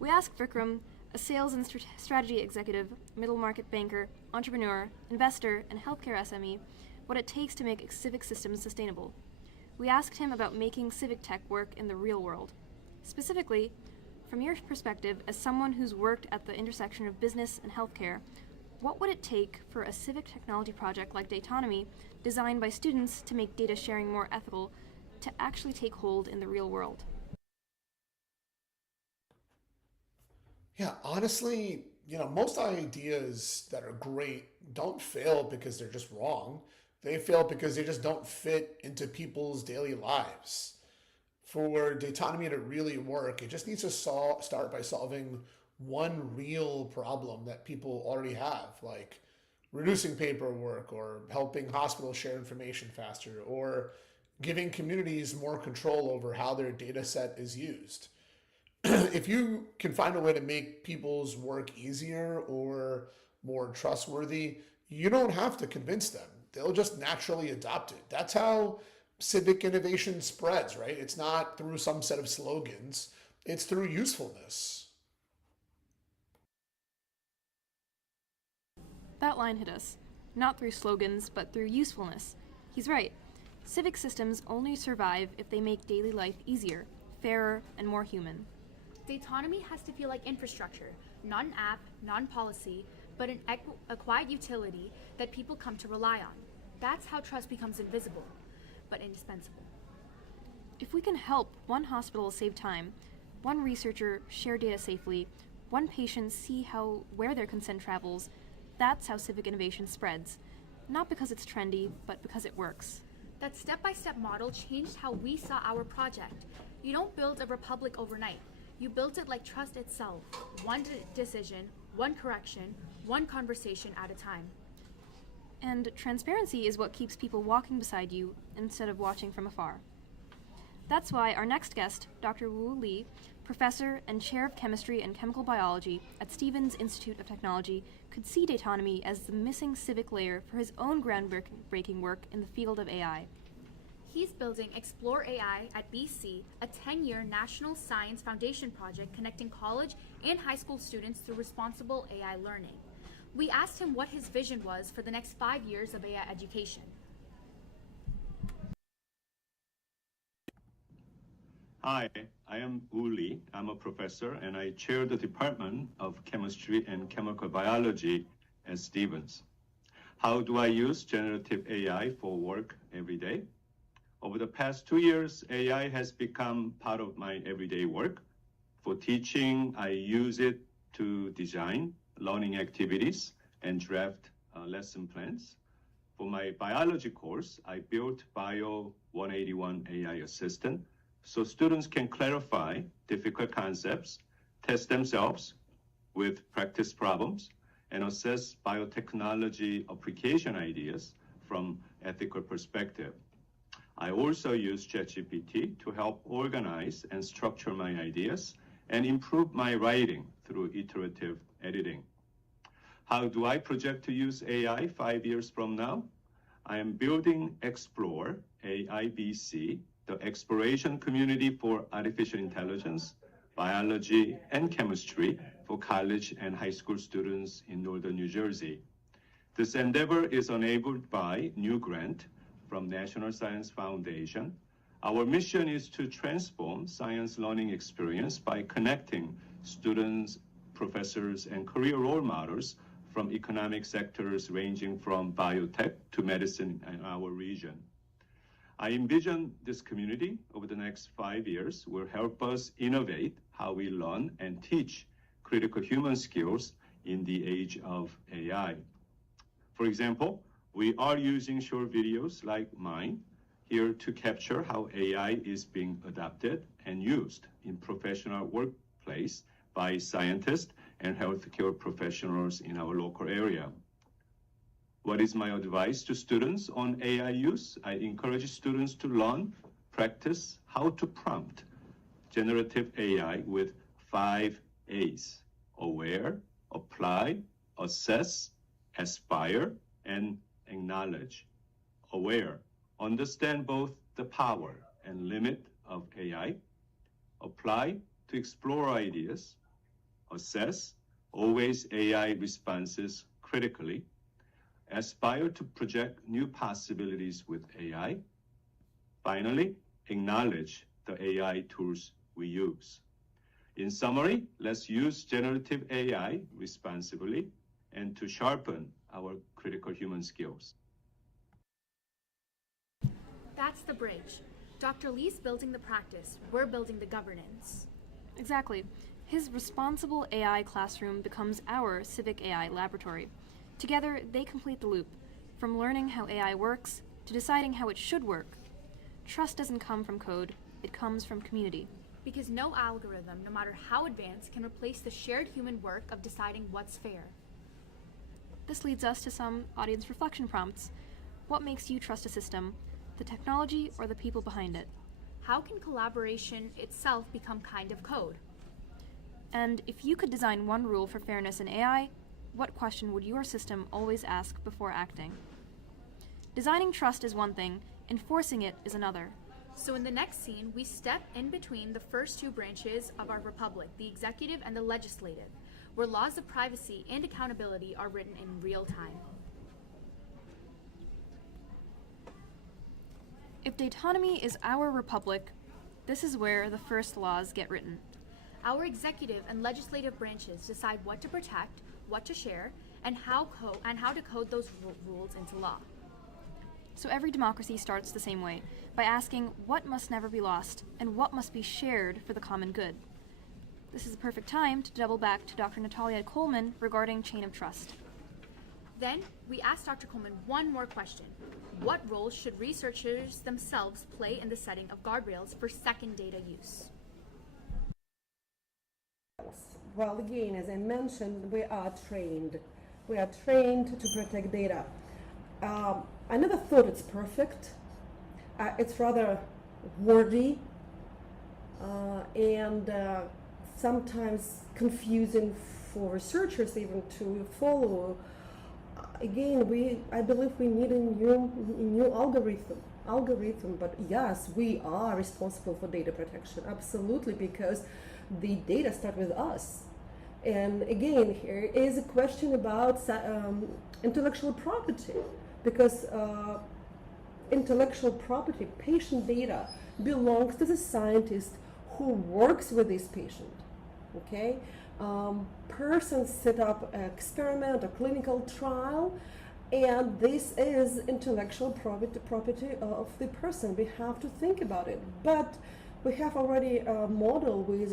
We asked Vikram, a sales and strategy executive, middle market banker, entrepreneur, investor, and healthcare SME, what it takes to make civic systems sustainable. We asked him about making civic tech work in the real world. Specifically, from your perspective as someone who's worked at the intersection of business and healthcare, what would it take for a civic technology project like Dataonomy, designed by students to make data sharing more ethical, to actually take hold in the real world? Yeah, honestly, most ideas that are great don't fail because they're just wrong. They fail because they just don't fit into people's daily lives. For Dataonomy to really work, it just needs to start by solving one real problem that people already have, like reducing paperwork or helping hospitals share information faster or giving communities more control over how their data set is used. If you can find a way to make people's work easier or more trustworthy, you don't have to convince them. They'll just naturally adopt it. That's how civic innovation spreads, right? It's not through some set of slogans. It's through usefulness. That line hit us. Not through slogans, but through usefulness. He's right. Civic systems only survive if they make daily life easier, fairer, and more human. Dataonomy has to feel like infrastructure, not an app, not a policy, but a quiet utility that people come to rely on. That's how trust becomes invisible, but indispensable. If we can help one hospital save time, one researcher share data safely, one patient see where their consent travels, that's how civic innovation spreads. Not because it's trendy, but because it works. That step-by-step model changed how we saw our project. You don't build a republic overnight. You build it like trust itself. One decision, one correction, one conversation at a time. And transparency is what keeps people walking beside you instead of watching from afar. That's why our next guest, Dr. Wu Li, professor and chair of chemistry and chemical biology at Stevens Institute of Technology, could see dataonomy as the missing civic layer for his own groundbreaking work in the field of AI. He's building Explore AI at BC, a 10-year National Science Foundation project connecting college and high school students through responsible AI learning. We asked him what his vision was for the next 5 years of AI education. Hi, I am Wu Li. I'm a professor and I chair the Department of Chemistry and Chemical Biology at Stevens. How do I use generative AI for work every day? Over the past 2 years, AI has become part of my everyday work. For teaching, I use it to design learning activities and draft lesson plans. For my biology course, I built Bio 181 AI Assistant so students can clarify difficult concepts, test themselves with practice problems, and assess biotechnology application ideas from ethical perspective. I also use ChatGPT to help organize and structure my ideas and improve my writing through iterative editing. How do I project to use AI 5 years from now? I am building Explore AIBC, the exploration community for artificial intelligence, biology, and chemistry for college and high school students in northern New Jersey. This endeavor is enabled by new grant from National Science Foundation. Our mission is to transform science learning experience by connecting students, professors, and career role models from economic sectors ranging from biotech to medicine in our region. I envision this community over the next 5 years will help us innovate how we learn and teach critical human skills in the age of AI. For example, we are using short videos like mine here to capture how AI is being adopted and used in professional workplace by scientists and healthcare professionals in our local area. What is my advice to students on AI use? I encourage students to learn, practice how to prompt generative AI with 5 A's: aware, apply, assess, aspire, and acknowledge. Aware, understand both the power and limit of AI. Apply, to explore ideas. Assess, always AI responses critically. Aspire, to project new possibilities with AI. Finally, acknowledge the AI tools we use. In summary, let's use generative AI responsibly and to sharpen our critical human skills. That's the bridge. Dr. Li's building the practice, we're building the governance. Exactly. His responsible AI classroom becomes our civic AI laboratory. Together, they complete the loop, from learning how AI works to deciding how it should work. Trust doesn't come from code, it comes from community. Because no algorithm, no matter how advanced, can replace the shared human work of deciding what's fair. This leads us to some audience reflection prompts. What makes you trust a system, the technology or the people behind it? How can collaboration itself become kind of code? And if you could design one rule for fairness in AI, what question would your system always ask before acting? Designing trust is one thing, enforcing it is another. So in the next scene, we step in between the first two branches of our republic, the executive and the legislative, where laws of privacy and accountability are written in real time. If dataonomy is our republic, this is where the first laws get written. Our executive and legislative branches decide what to protect, what to share, and how to code those rules into law. So every democracy starts the same way, by asking what must never be lost and what must be shared for the common good. This is the perfect time to double back to Dr. Natalia Coleman regarding chain of trust. Then, we asked Dr. Coleman one more question. What role should researchers themselves play in the setting of guardrails for second data use? Well, again, as I mentioned, we are trained. We are trained to protect data. I never thought it's perfect. It's rather wordy and sometimes confusing for researchers even to follow. Again, I believe we need a new algorithm. But yes, we are responsible for data protection, absolutely, because the data start with us. And again, here is a question about intellectual property, because intellectual property, patient data, belongs to the scientist who works with this patient. Okay, persons set up an experiment, a clinical trial, and this is intellectual property of the person. We have to think about it. But we have already a model with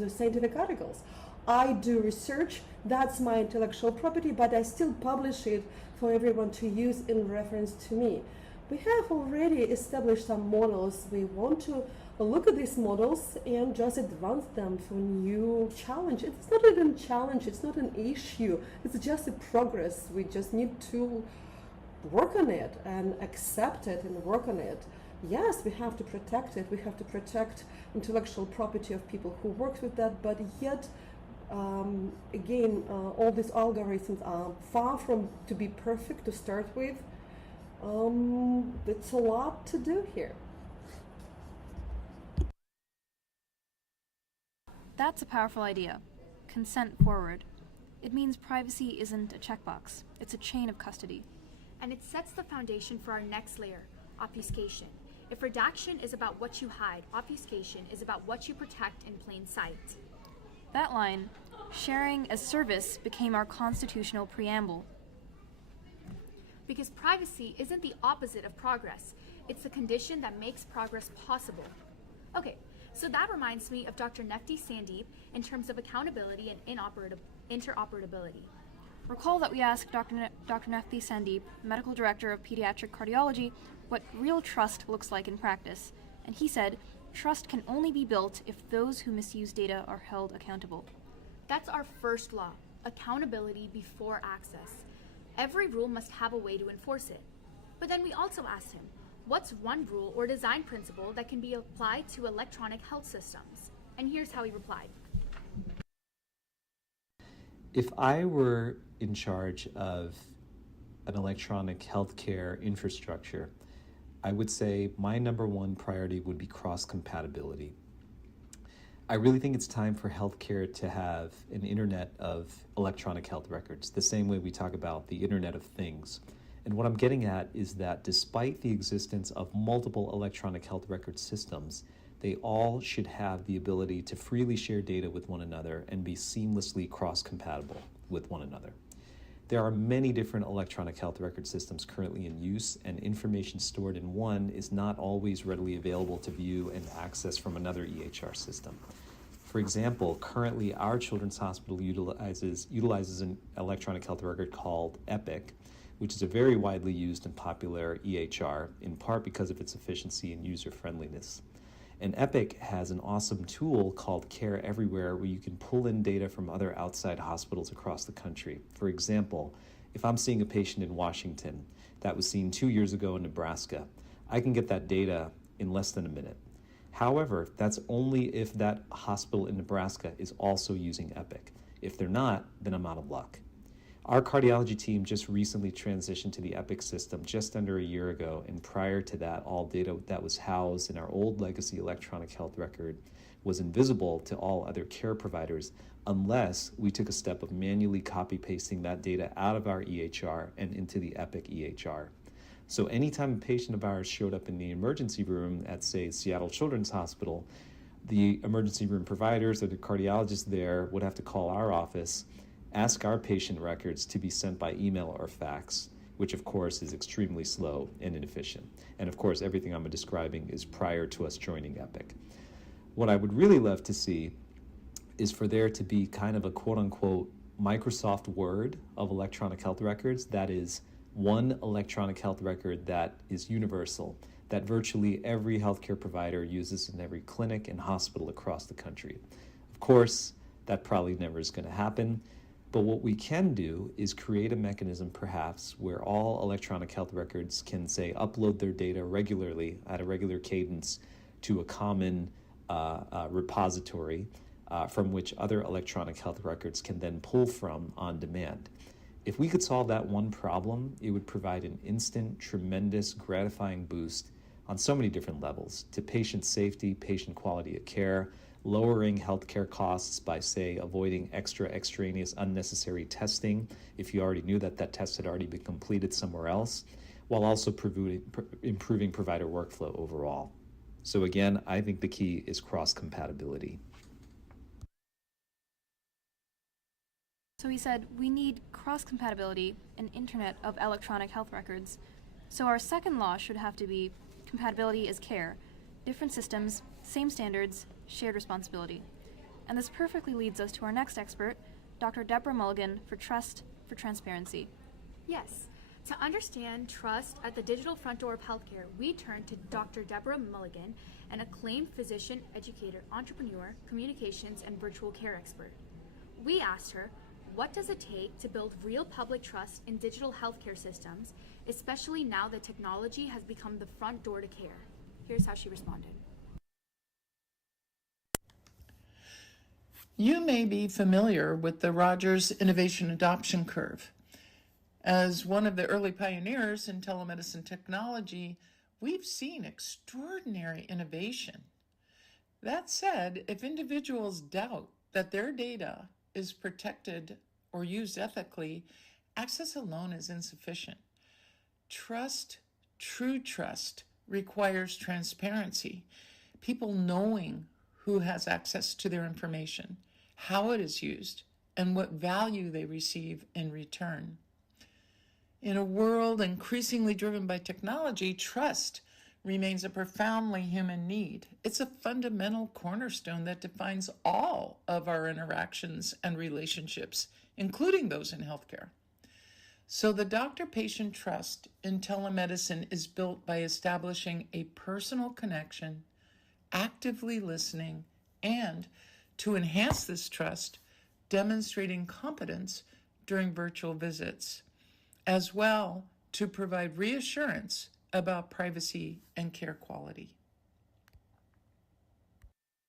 the scientific articles. I do research, that's my intellectual property, but I still publish it for everyone to use in reference to me. We have already established some models. We want to look at these models and just advance them for new challenge. It's not even challenge, it's not an issue, it's just a progress. We just need to work on it and accept it and work on it. Yes, we have to protect it. We have to protect intellectual property of people who work with that, but yet again, all these algorithms are far from to be perfect to start with. It's a lot to do here. That's a powerful idea. Consent forward. It means privacy isn't a checkbox. It's a chain of custody. And it sets the foundation for our next layer, obfuscation. If redaction is about what you hide, obfuscation is about what you protect in plain sight. That line, sharing as service, became our constitutional preamble. Because privacy isn't the opposite of progress. It's the condition that makes progress possible. Okay, so that reminds me of Dr. Nefti Sandeep in terms of accountability and interoperability. Recall that we asked Dr. Nefti Sandeep, Medical Director of Pediatric Cardiology, what real trust looks like in practice, and he said, trust can only be built if those who misuse data are held accountable. That's our first law, accountability before access. Every rule must have a way to enforce it. But then we also asked him, what's one rule or design principle that can be applied to electronic health systems? And here's how he replied. If I were in charge of an electronic healthcare infrastructure, I would say my number one priority would be cross-compatibility. I really think it's time for healthcare to have an internet of electronic health records, the same way we talk about the Internet of Things. And what I'm getting at is that despite the existence of multiple electronic health record systems, they all should have the ability to freely share data with one another and be seamlessly cross-compatible with one another. There are many different electronic health record systems currently in use, and information stored in one is not always readily available to view and access from another EHR system. For example, currently our children's hospital utilizes an electronic health record called Epic, which is a very widely used and popular EHR, in part because of its efficiency and user-friendliness. And Epic has an awesome tool called Care Everywhere, where you can pull in data from other outside hospitals across the country. For example, if I'm seeing a patient in Washington that was seen 2 years ago in Nebraska, I can get that data in less than a minute. However, that's only if that hospital in Nebraska is also using Epic. If they're not, then I'm out of luck. Our cardiology team just recently transitioned to the Epic system just under a year ago, and prior to that, all data that was housed in our old legacy electronic health record was invisible to all other care providers unless we took a step of manually copy-pasting that data out of our EHR and into the Epic EHR. So anytime a patient of ours showed up in the emergency room at, say, Seattle Children's Hospital, the emergency room providers or the cardiologist there would have to call our office, ask our patient records to be sent by email or fax, which of course is extremely slow and inefficient. And of course, everything I'm describing is prior to us joining Epic. What I would really love to see is for there to be kind of a quote-unquote Microsoft Word of electronic health records, that is one electronic health record that is universal, that virtually every healthcare provider uses in every clinic and hospital across the country. Of course, that probably never is going to happen. But what we can do is create a mechanism perhaps where all electronic health records can, say, upload their data regularly at a regular cadence to a common repository from which other electronic health records can then pull from on demand. If we could solve that one problem, it would provide an instant, tremendous, gratifying boost on so many different levels to patient safety, patient quality of care, lowering healthcare costs by, say, avoiding extra extraneous unnecessary testing if you already knew that that test had already been completed somewhere else, while also improving provider workflow overall. So again, I think the key is cross-compatibility. So he said, we need cross-compatibility, an internet of electronic health records. So our second law should have to be compatibility is care. Different systems, same standards, shared responsibility. And this perfectly leads us to our next expert, Dr. Deborah Mulligan, for Trust for Transparency. Yes. To understand trust at the digital front door of healthcare, we turn to Dr. Deborah Mulligan, an acclaimed physician, educator, entrepreneur, communications, and virtual care expert. We asked her, what does it take to build real public trust in digital healthcare systems, especially now that technology has become the front door to care? Here's how she responded. You may be familiar with the Rogers Innovation Adoption Curve. As one of the early pioneers in telemedicine technology, we've seen extraordinary innovation. That said, if individuals doubt that their data is protected or used ethically, access alone is insufficient. Trust, true trust, requires transparency, people knowing who has access to their information, how it is used, and what value they receive in return. In a world increasingly driven by technology, trust remains a profoundly human need. It's a fundamental cornerstone that defines all of our interactions and relationships, including those in healthcare. So the doctor-patient trust in telemedicine is built by establishing a personal connection, actively listening, and, to enhance this trust, demonstrating competence during virtual visits, as well to provide reassurance about privacy and care quality.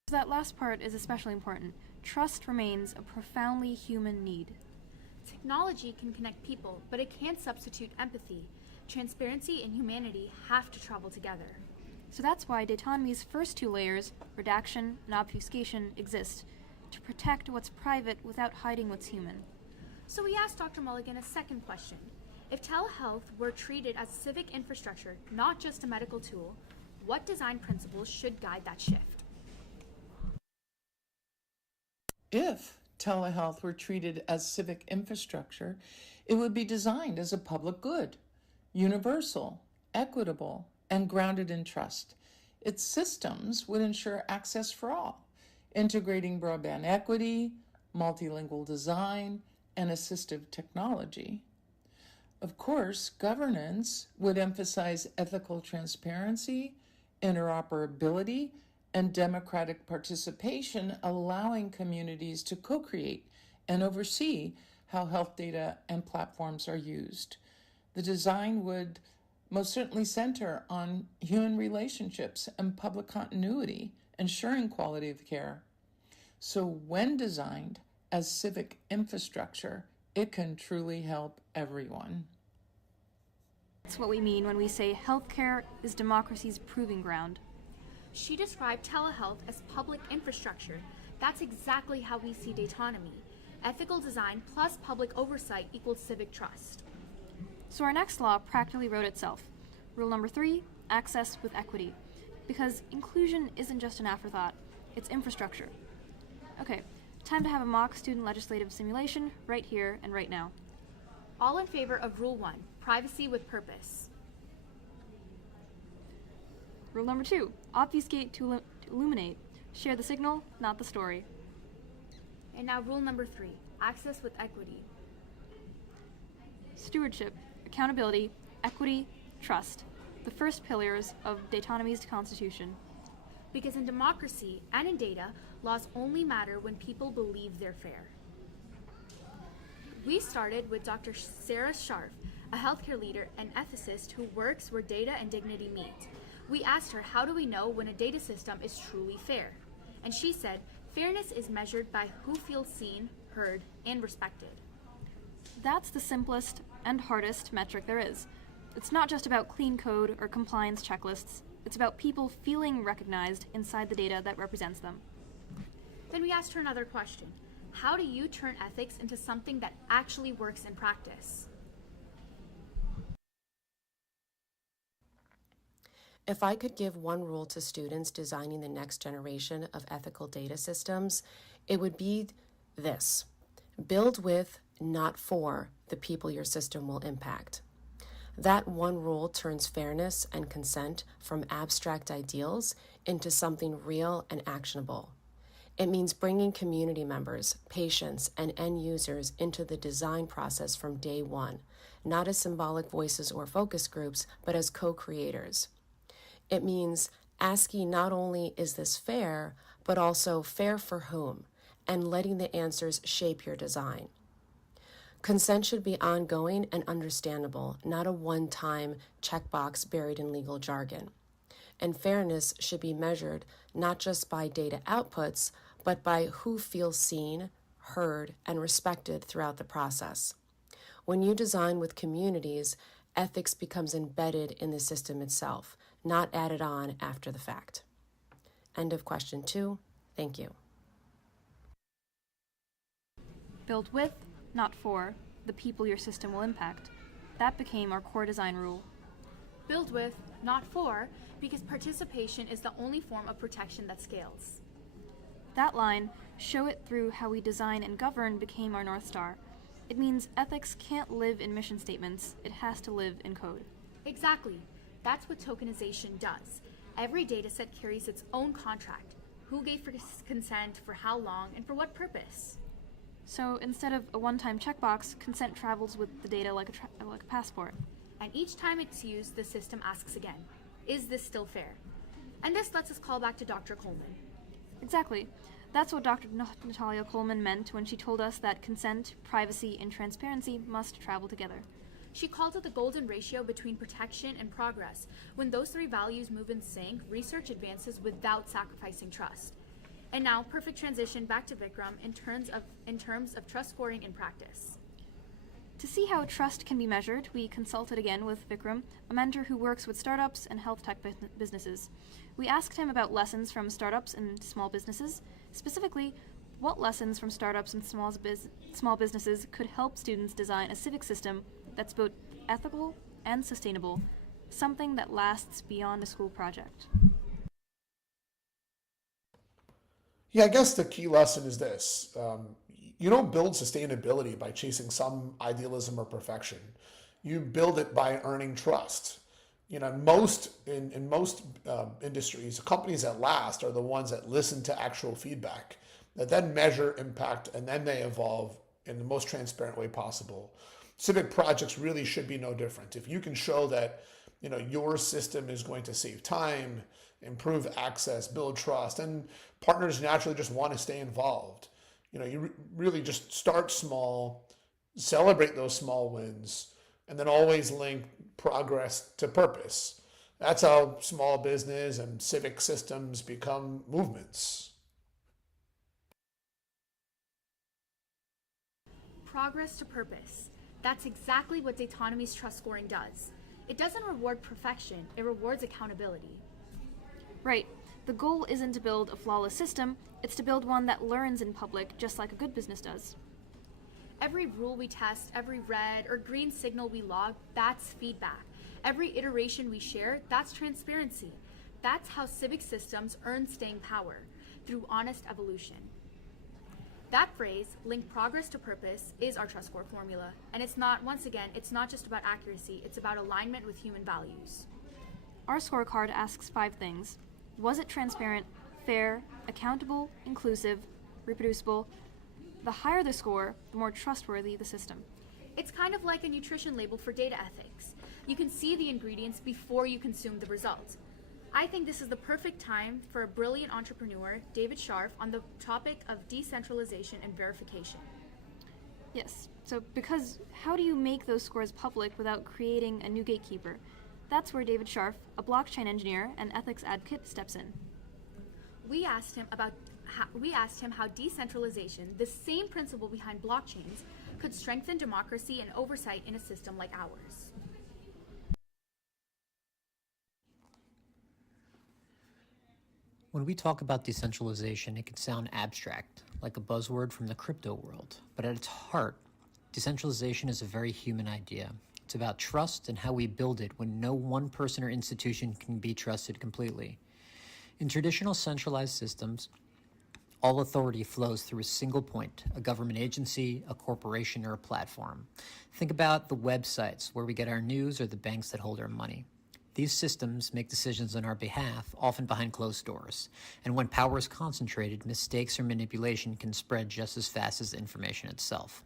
That last part is especially important. Trust remains a profoundly human need. Technology can connect people, but it can't substitute empathy. Transparency and humanity have to travel together. So that's why Datanomy's first two layers, redaction and obfuscation, exist, to protect what's private without hiding what's human. So we asked Dr. Mulligan a second question. If telehealth were treated as civic infrastructure, not just a medical tool, what design principles should guide that shift? If telehealth were treated as civic infrastructure, it would be designed as a public good, universal, equitable, and grounded in trust. Its systems would ensure access for all, integrating broadband equity, multilingual design, and assistive technology. Of course, governance would emphasize ethical transparency, interoperability, and democratic participation, allowing communities to co-create and oversee how health data and platforms are used. The design would most certainly center on human relationships and public continuity, ensuring quality of care. So when designed as civic infrastructure, it can truly help everyone. That's what we mean when we say healthcare is democracy's proving ground. She described telehealth as public infrastructure. That's exactly how we see Datanomy. Ethical design plus public oversight equals civic trust. So our next law practically wrote itself. Rule number 3, access with equity. Because inclusion isn't just an afterthought, it's infrastructure. Okay, time to have a mock student legislative simulation right here and right now. All in favor of Rule 1, privacy with purpose. Rule number 2, obfuscate to illuminate. Share the signal, not the story. And now rule number 3, access with equity. Stewardship, accountability, equity, trust. The first pillars of Datanomy's constitution. Because in democracy and in data, laws only matter when people believe they're fair. We started with Dr. Sarah Scharf, a healthcare leader and ethicist who works where data and dignity meet. We asked her, how do we know when a data system is truly fair? And she said, fairness is measured by who feels seen, heard, and respected. That's the simplest and hardest metric there is. It's not just about clean code or compliance checklists. It's about people feeling recognized inside the data that represents them. Then we asked her another question. How do you turn ethics into something that actually works in practice? If I could give one rule to students designing the next generation of ethical data systems, it would be this: build with, not for, the people your system will impact. That one rule turns fairness and consent from abstract ideals into something real and actionable. It means bringing community members, patients, and end users into the design process from day one, not as symbolic voices or focus groups, but as co-creators. It means asking not only, is this fair, but also fair for whom, and letting the answers shape your design. Consent should be ongoing and understandable, not a one-time checkbox buried in legal jargon. And fairness should be measured not just by data outputs, but by who feels seen, heard, and respected throughout the process. When you design with communities, ethics becomes embedded in the system itself, not added on after the fact. End of question 2. Thank you. Build with, not for, the people your system will impact. That became our core design rule. Build with, not for, because participation is the only form of protection that scales. That line, show it through how we design and govern, became our North Star. It means ethics can't live in mission statements, it has to live in code. Exactly. That's what tokenization does. Every dataset carries its own contract. Who gave consent, for how long, and for what purpose? So instead of a one-time checkbox, consent travels with the data like a passport. And each time it's used, the system asks again, is this still fair? And this lets us call back to Dr. Coleman. Exactly. That's what Dr. Natalia Coleman meant when she told us that consent, privacy, and transparency must travel together. She called it the golden ratio between protection and progress. When those three values move in sync, research advances without sacrificing trust. And now, perfect transition back to Vikram in terms of trust scoring in practice. To see how trust can be measured, we consulted again with Vikram, a mentor who works with startups and health tech businesses. We asked him about lessons from startups and small businesses. Specifically, what lessons from startups and small businesses could help students design a civic system that's both ethical and sustainable, something that lasts beyond a school project. Yeah, I guess the key lesson is this. You don't build sustainability by chasing some idealism or perfection. You build it by earning trust. You know, in most industries, companies that last are the ones that listen to actual feedback, that then measure impact, and then they evolve in the most transparent way possible. Civic projects really should be no different. If you can show that, you know, your system is going to save time, improve access, build trust, and partners naturally just want to stay involved. You know, you really just start small, celebrate those small wins, and then always link progress to purpose. That's how small business and civic systems become movements. Progress to purpose. That's exactly what Datonomy's trust scoring does. It doesn't reward perfection, it rewards accountability. Right. The goal isn't to build a flawless system, it's to build one that learns in public just like a good business does. Every rule we test, every red or green signal we log, that's feedback. Every iteration we share, that's transparency. That's how civic systems earn staying power, through honest evolution. That phrase, link progress to purpose, is our trust score formula. And it's not, once again, it's not just about accuracy, it's about alignment with human values. Our scorecard asks 5 things. Was it transparent, fair, accountable, inclusive, reproducible? The higher the score, the more trustworthy the system. It's kind of like a nutrition label for data ethics. You can see the ingredients before you consume the result. I think this is the perfect time for a brilliant entrepreneur, David Scharf, on the topic of decentralization and verification. Yes, so because how do you make those scores public without creating a new gatekeeper? That's where David Scharf, a blockchain engineer and ethics advocate, steps in. We asked him about how decentralization, the same principle behind blockchains, could strengthen democracy and oversight in a system like ours. When we talk about decentralization, it can sound abstract, like a buzzword from the crypto world. But at its heart, decentralization is a very human idea. It's about trust and how we build it when no one person or institution can be trusted completely. In traditional centralized systems, all authority flows through a single point, a government agency, a corporation, or a platform. Think about the websites where we get our news or the banks that hold our money. These systems make decisions on our behalf, often behind closed doors. And when power is concentrated, mistakes or manipulation can spread just as fast as the information itself.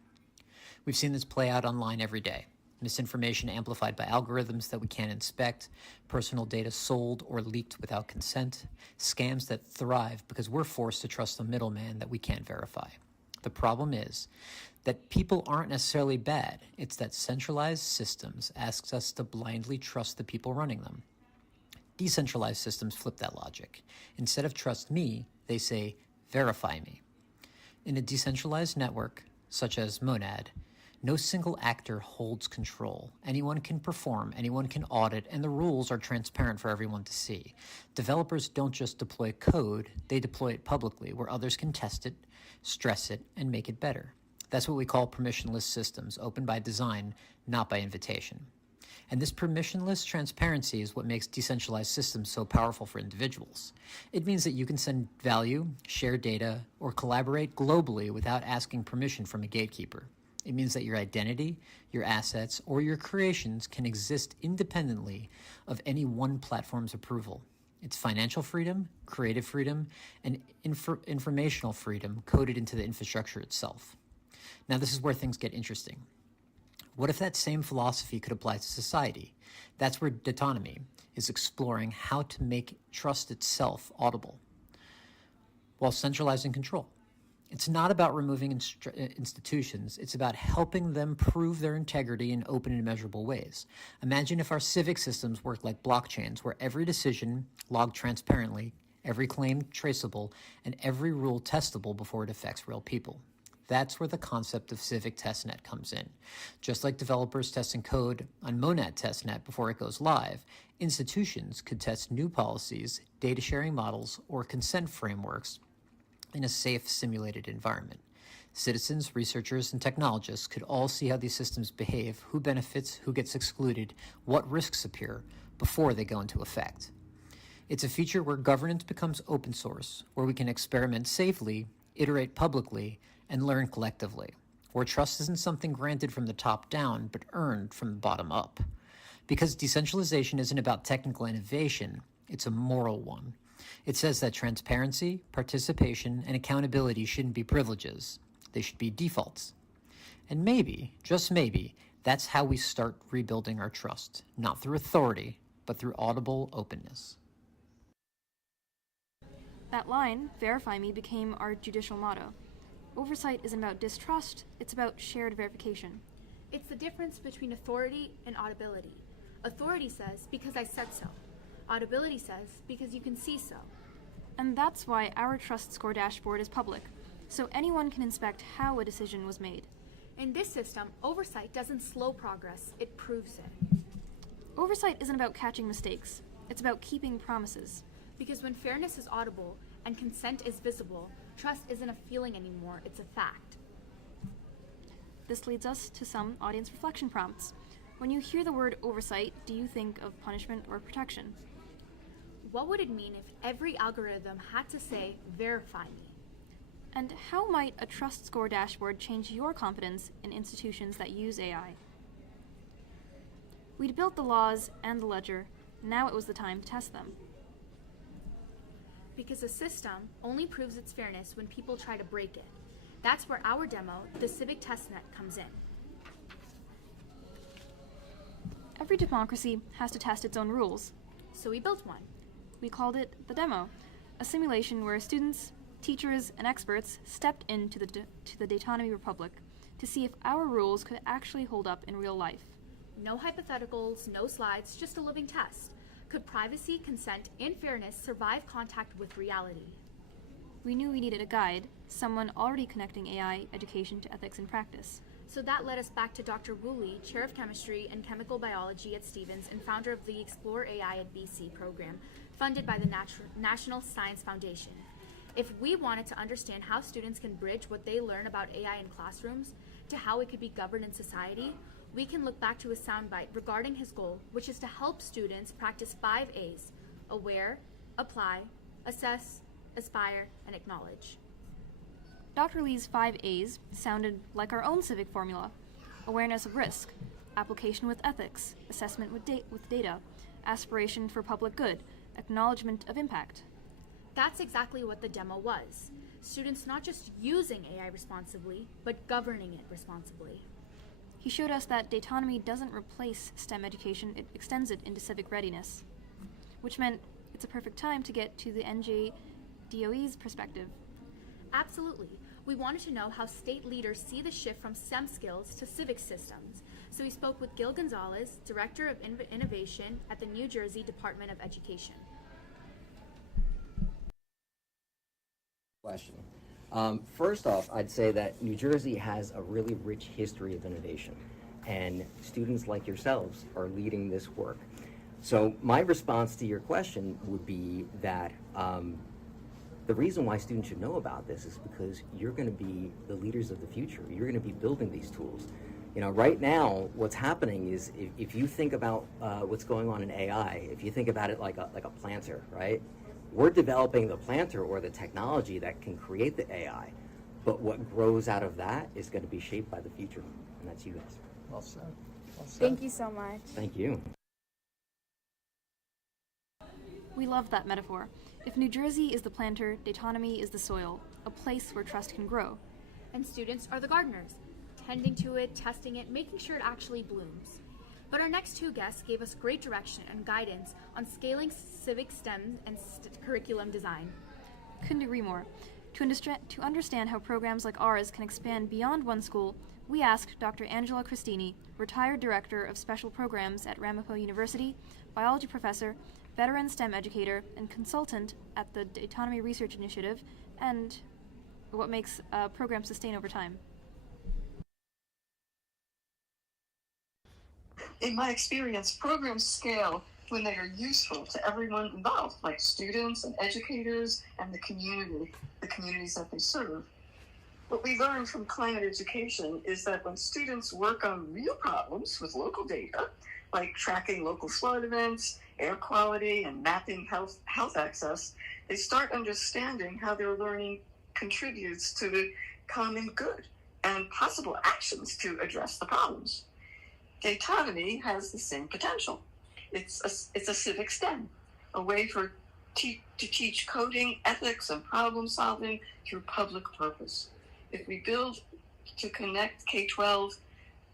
We've seen this play out online every day. Misinformation amplified by algorithms that we can't inspect, personal data sold or leaked without consent, scams that thrive because we're forced to trust a middleman that we can't verify. The problem is that people aren't necessarily bad. It's that centralized systems asks us to blindly trust the people running them. Decentralized systems flip that logic. Instead of trust me, they say verify me. In a decentralized network, such as Monad, no single actor holds control. Anyone can perform, anyone can audit, and the rules are transparent for everyone to see. Developers don't just deploy code, they deploy it publicly where others can test it, stress it, and make it better. That's what we call permissionless systems, open by design, not by invitation. And this permissionless transparency is what makes decentralized systems so powerful for individuals. It means that you can send value, share data, or collaborate globally without asking permission from a gatekeeper. It means that your identity, your assets, or your creations can exist independently of any one platform's approval. It's financial freedom, creative freedom, and informational freedom coded into the infrastructure itself. Now, this is where things get interesting. What if that same philosophy could apply to society? That's where Datonomy is exploring how to make trust itself audible while centralizing control. It's not about removing institutions. It's about helping them prove their integrity in open and measurable ways. Imagine if our civic systems worked like blockchains, where every decision logged transparently, every claim traceable, and every rule testable before it affects real people. That's where the concept of civic testnet comes in. Just like developers testing code on Monad testnet before it goes live, institutions could test new policies, data sharing models, or consent frameworks in a safe, simulated environment. Citizens, researchers, and technologists could all see how these systems behave, who benefits, who gets excluded, what risks appear before they go into effect. It's a feature where governance becomes open source, where we can experiment safely, iterate publicly, and learn collectively, where trust isn't something granted from the top down, but earned from the bottom up. Because decentralization isn't about technical innovation, it's a moral one. It says that transparency, participation, and accountability shouldn't be privileges. They should be defaults. And maybe, just maybe, that's how we start rebuilding our trust, not through authority, but through audible openness. That line, verify me, became our judicial motto. Oversight isn't about distrust, it's about shared verification. It's the difference between authority and audibility. Authority says, because I said so. Audibility says, because you can see so. And that's why our Trust Score dashboard is public, so anyone can inspect how a decision was made. In this system, oversight doesn't slow progress, it proves it. Oversight isn't about catching mistakes, it's about keeping promises. Because when fairness is audible and consent is visible, trust isn't a feeling anymore, it's a fact. This leads us to some audience reflection prompts. When you hear the word oversight, do you think of punishment or protection? What would it mean if every algorithm had to say, verify me? And how might a Trust Score dashboard change your confidence in institutions that use AI? We'd built the laws and the ledger, now it was the time to test them. Because a system only proves its fairness when people try to break it. That's where our demo, the Civic Testnet, comes in. Every democracy has to test its own rules. So we built one. We called it the demo, a simulation where students, teachers, and experts stepped into the Datonomy Republic to see if our rules could actually hold up in real life. No hypotheticals, no slides, just a living test. Could privacy, consent, and fairness survive contact with reality? we knew we needed a guide, someone already connecting AI education to ethics and practice. So that led us back to Dr. Woolley, Chair of Chemistry and Chemical Biology at Stevens and founder of the Explore AI at BC program, funded by the National Science Foundation. If we wanted to understand how students can bridge what they learn about AI in classrooms to how it could be governed in society, we can look back to a soundbite regarding his goal, which is to help students practice 5 A's: aware, apply, assess, aspire, and acknowledge. Dr. Lee's 5 A's sounded like our own civic formula: awareness of risk, application with ethics, assessment with data, aspiration for public good, acknowledgement of impact. That's exactly what the demo was. Students not just using AI responsibly, but governing it responsibly. He showed us that dataonomy doesn't replace STEM education, it extends it into civic readiness, which meant it's a perfect time to get to the NJDOE's perspective. Absolutely. We wanted to know how state leaders see the shift from STEM skills to civic systems. So we spoke with Gil Gonzalez, Director of Innovation at the New Jersey Department of Education. Question. First off, I'd say that New Jersey has a really rich history of innovation, and students like yourselves are leading this work. So my response to your question would be that the reason why students should know about this is because you're going to be the leaders of the future. You're going to be building these tools. You know, right now, what's happening is if you think about what's going on in AI, if you think about it like a planter, right? We're developing the planter or the technology that can create the AI, but what grows out of that is going to be shaped by the future, and that's you guys. Well said. Well said. Thank you so much. Thank you. We love that metaphor. If New Jersey is the planter, dataonomy is the soil, a place where trust can grow. And students are the gardeners, tending to it, testing it, making sure it actually blooms. But our next 2 guests gave us great direction and guidance on scaling civic STEM and curriculum design. Couldn't agree more. To understand how programs like ours can expand beyond one school, we asked Dr. Angela Cristini, retired Director of Special Programs at Ramapo University, biology professor, veteran STEM educator, and consultant at the Dataonomy Research Initiative, and what makes a program sustain over time. In my experience, programs scale when they are useful to everyone involved, like students and educators and the communities that they serve. What we learn from climate education is that when students work on real problems with local data, like tracking local flood events, air quality, and mapping health access, they start understanding how their learning contributes to the common good and possible actions to address the problems. Dataonomy has the same potential. It's a civic STEM, a way to teach coding, ethics, and problem solving through public purpose. If we build to connect K-12,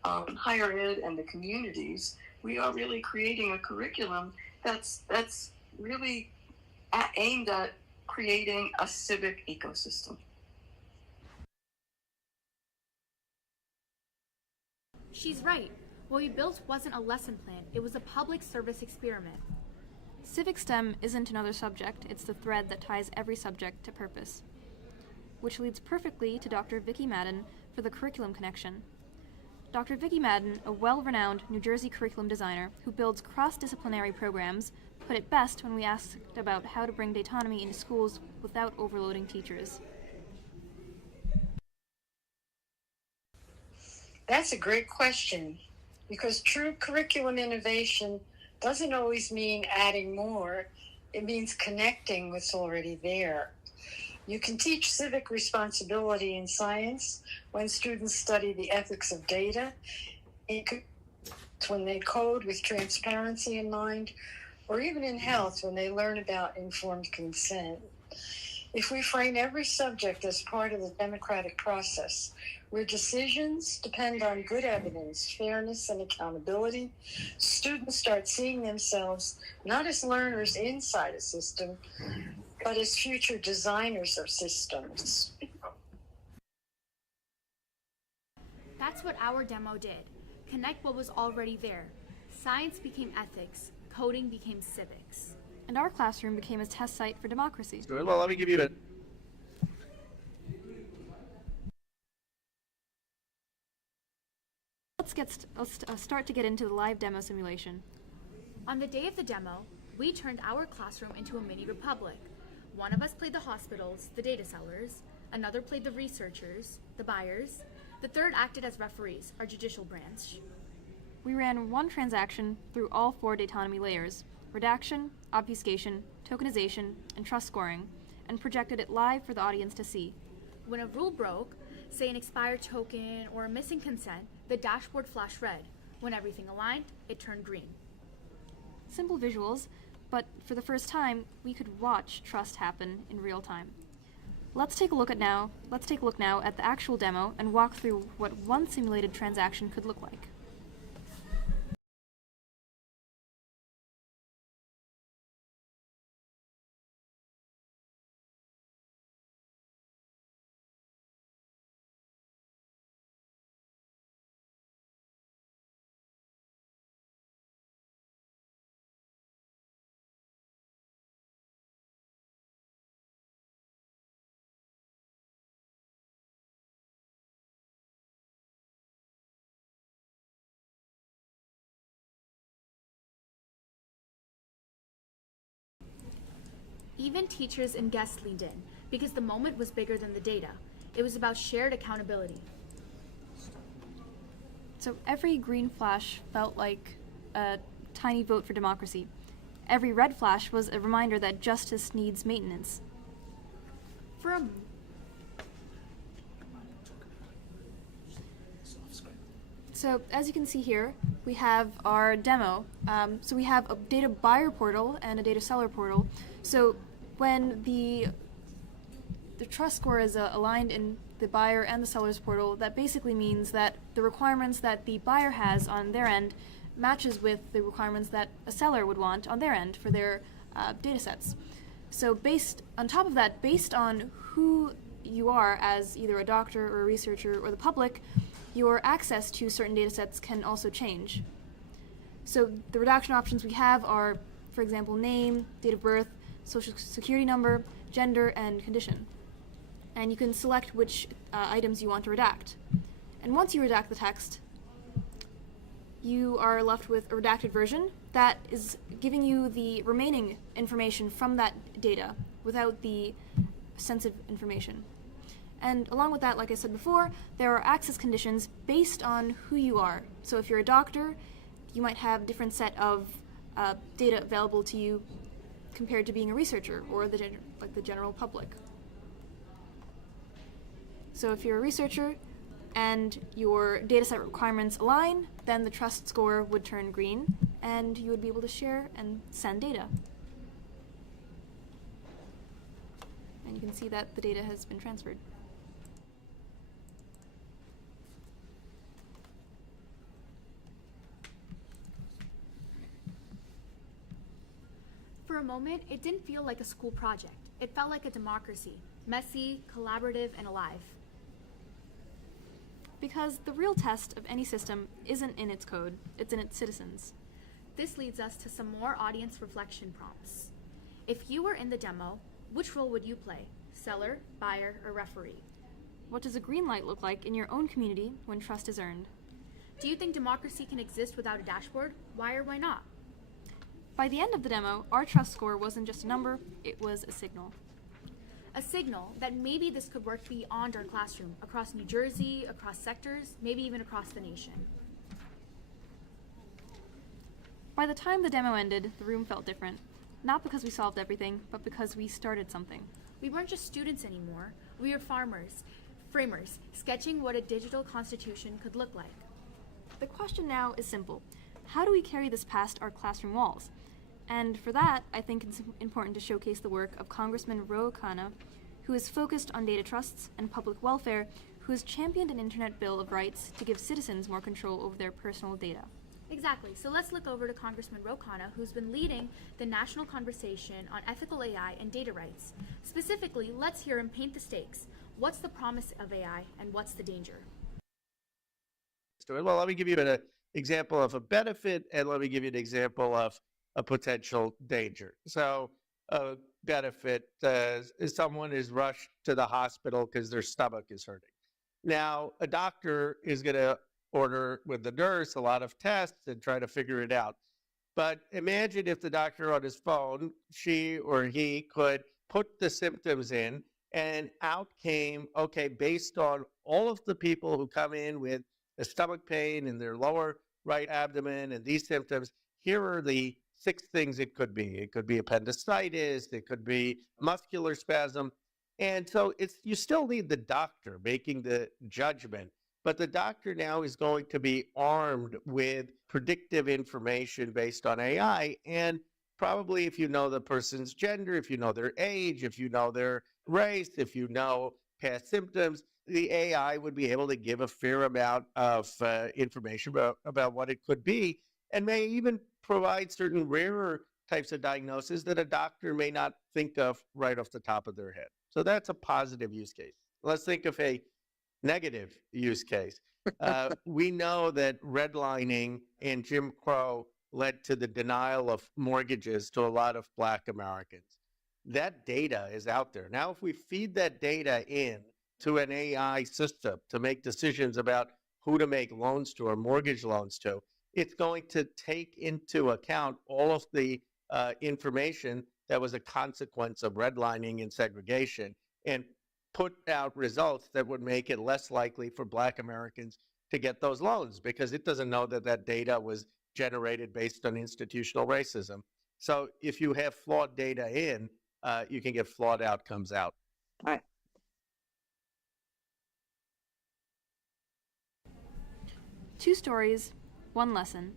higher ed, and the communities, we are really creating a curriculum that's really aimed at creating a civic ecosystem. She's right. What we built wasn't a lesson plan, it was a public service experiment. Civic STEM isn't another subject, it's the thread that ties every subject to purpose. Which leads perfectly to Dr. Vicki Madden for the curriculum connection. Dr. Vicki Madden, a well-renowned New Jersey curriculum designer who builds cross-disciplinary programs, put it best when we asked about how to bring dataonomy into schools without overloading teachers. That's a great question, because true curriculum innovation doesn't always mean adding more. It means connecting what's already there. You can teach civic responsibility in science when students study the ethics of data, when they code with transparency in mind, or even in health when they learn about informed consent. If we frame every subject as part of the democratic process, where decisions depend on good evidence, fairness, and accountability, students start seeing themselves not as learners inside a system, but as future designers of systems. That's what our demo did. Connect what was already there. Science became ethics, coding became civics. And our classroom became a test site for democracy. Well, let me give you start to get into the live demo simulation. On the day of the demo, we turned our classroom into a mini republic. One of us played the hospitals, the data sellers, another played the researchers, the buyers, the third acted as referees, our judicial branch. We ran one transaction through all 4 Datonomy layers: redaction, obfuscation, tokenization, and trust scoring, and projected it live for the audience to see. When a rule broke, say an expired token or a missing consent, the dashboard flashed red. When everything aligned, it turned green. Simple visuals, but for the first time, we could watch trust happen in real time. Let's take a look now at the actual demo and walk through what one simulated transaction could look like. Even teachers and guests leaned in, because the moment was bigger than the data. It was about shared accountability. So every green flash felt like a tiny vote for democracy. Every red flash was a reminder that justice needs maintenance. So as you can see here, we have our demo. So we have a data buyer portal and a data seller portal. So when the trust score is aligned in the buyer and the seller's portal, that basically means that the requirements that the buyer has on their end matches with the requirements that a seller would want on their end for their data sets. So based on who you are as either a doctor or a researcher or the public, your access to certain data sets can also change. So the redaction options we have are, for example, name, date of birth, social security number, gender, and condition. And you can select which items you want to redact. And once you redact the text, you are left with a redacted version that is giving you the remaining information from that data without the sensitive information. And along with that, like I said before, there are access conditions based on who you are. So if you're a doctor, you might have a different set of data available to you compared to being a researcher or the general public. So if you're a researcher and your dataset requirements align, then the trust score would turn green and you would be able to share and send data. And you can see that the data has been transferred. For a moment, it didn't feel like a school project. It felt like a democracy, messy, collaborative, and alive. Because the real test of any system isn't in its code, it's in its citizens. This leads us to some more audience reflection prompts. If you were in the demo, which role would you play? Seller, buyer, or referee? What does a green light look like in your own community when trust is earned? Do you think democracy can exist without a dashboard? Why or why not? By the end of the demo, our trust score wasn't just a number, it was a signal. A signal that maybe this could work beyond our classroom, across New Jersey, across sectors, maybe even across the nation. By the time the demo ended, the room felt different. Not because we solved everything, but because we started something. We weren't just students anymore. We were farmers, framers, sketching what a digital constitution could look like. The question now is simple. How do we carry this past our classroom walls? And for that, I think it's important to showcase the work of Congressman Ro Khanna, who is focused on data trusts and public welfare, who has championed an Internet Bill of Rights to give citizens more control over their personal data. Exactly. So let's look over to Congressman Ro Khanna, who's been leading the national conversation on ethical AI and data rights. Specifically, let's hear him paint the stakes. What's the promise of AI and what's the danger? Well, let me give you an example of a benefit and let me give you an example of a potential danger. So a benefit is someone is rushed to the hospital because their stomach is hurting. Now, a doctor is going to order with the nurse a lot of tests and try to figure it out. But imagine if the doctor on his phone, she or he could put the symptoms in and out came, okay, based on all of the people who come in with a stomach pain in their lower right abdomen and these symptoms, here are the 6 things it could be. It could be appendicitis, it could be muscular spasm. And so you still need the doctor making the judgment, but the doctor now is going to be armed with predictive information based on AI. And probably if you know the person's gender, if you know their age, if you know their race, if you know past symptoms, the AI would be able to give a fair amount of information about what it could be, and may even provide certain rarer types of diagnoses that a doctor may not think of right off the top of their head. So that's a positive use case. Let's think of a negative use case. We know that redlining and Jim Crow led to the denial of mortgages to a lot of Black Americans. That data is out there. Now, if we feed that data in to an AI system to make decisions about who to make loans to or mortgage loans to, it's going to take into account all of the information that was a consequence of redlining and segregation and put out results that would make it less likely for Black Americans to get those loans because it doesn't know that that data was generated based on institutional racism. So if you have flawed data in, you can get flawed outcomes out. All right. Two stories, one lesson.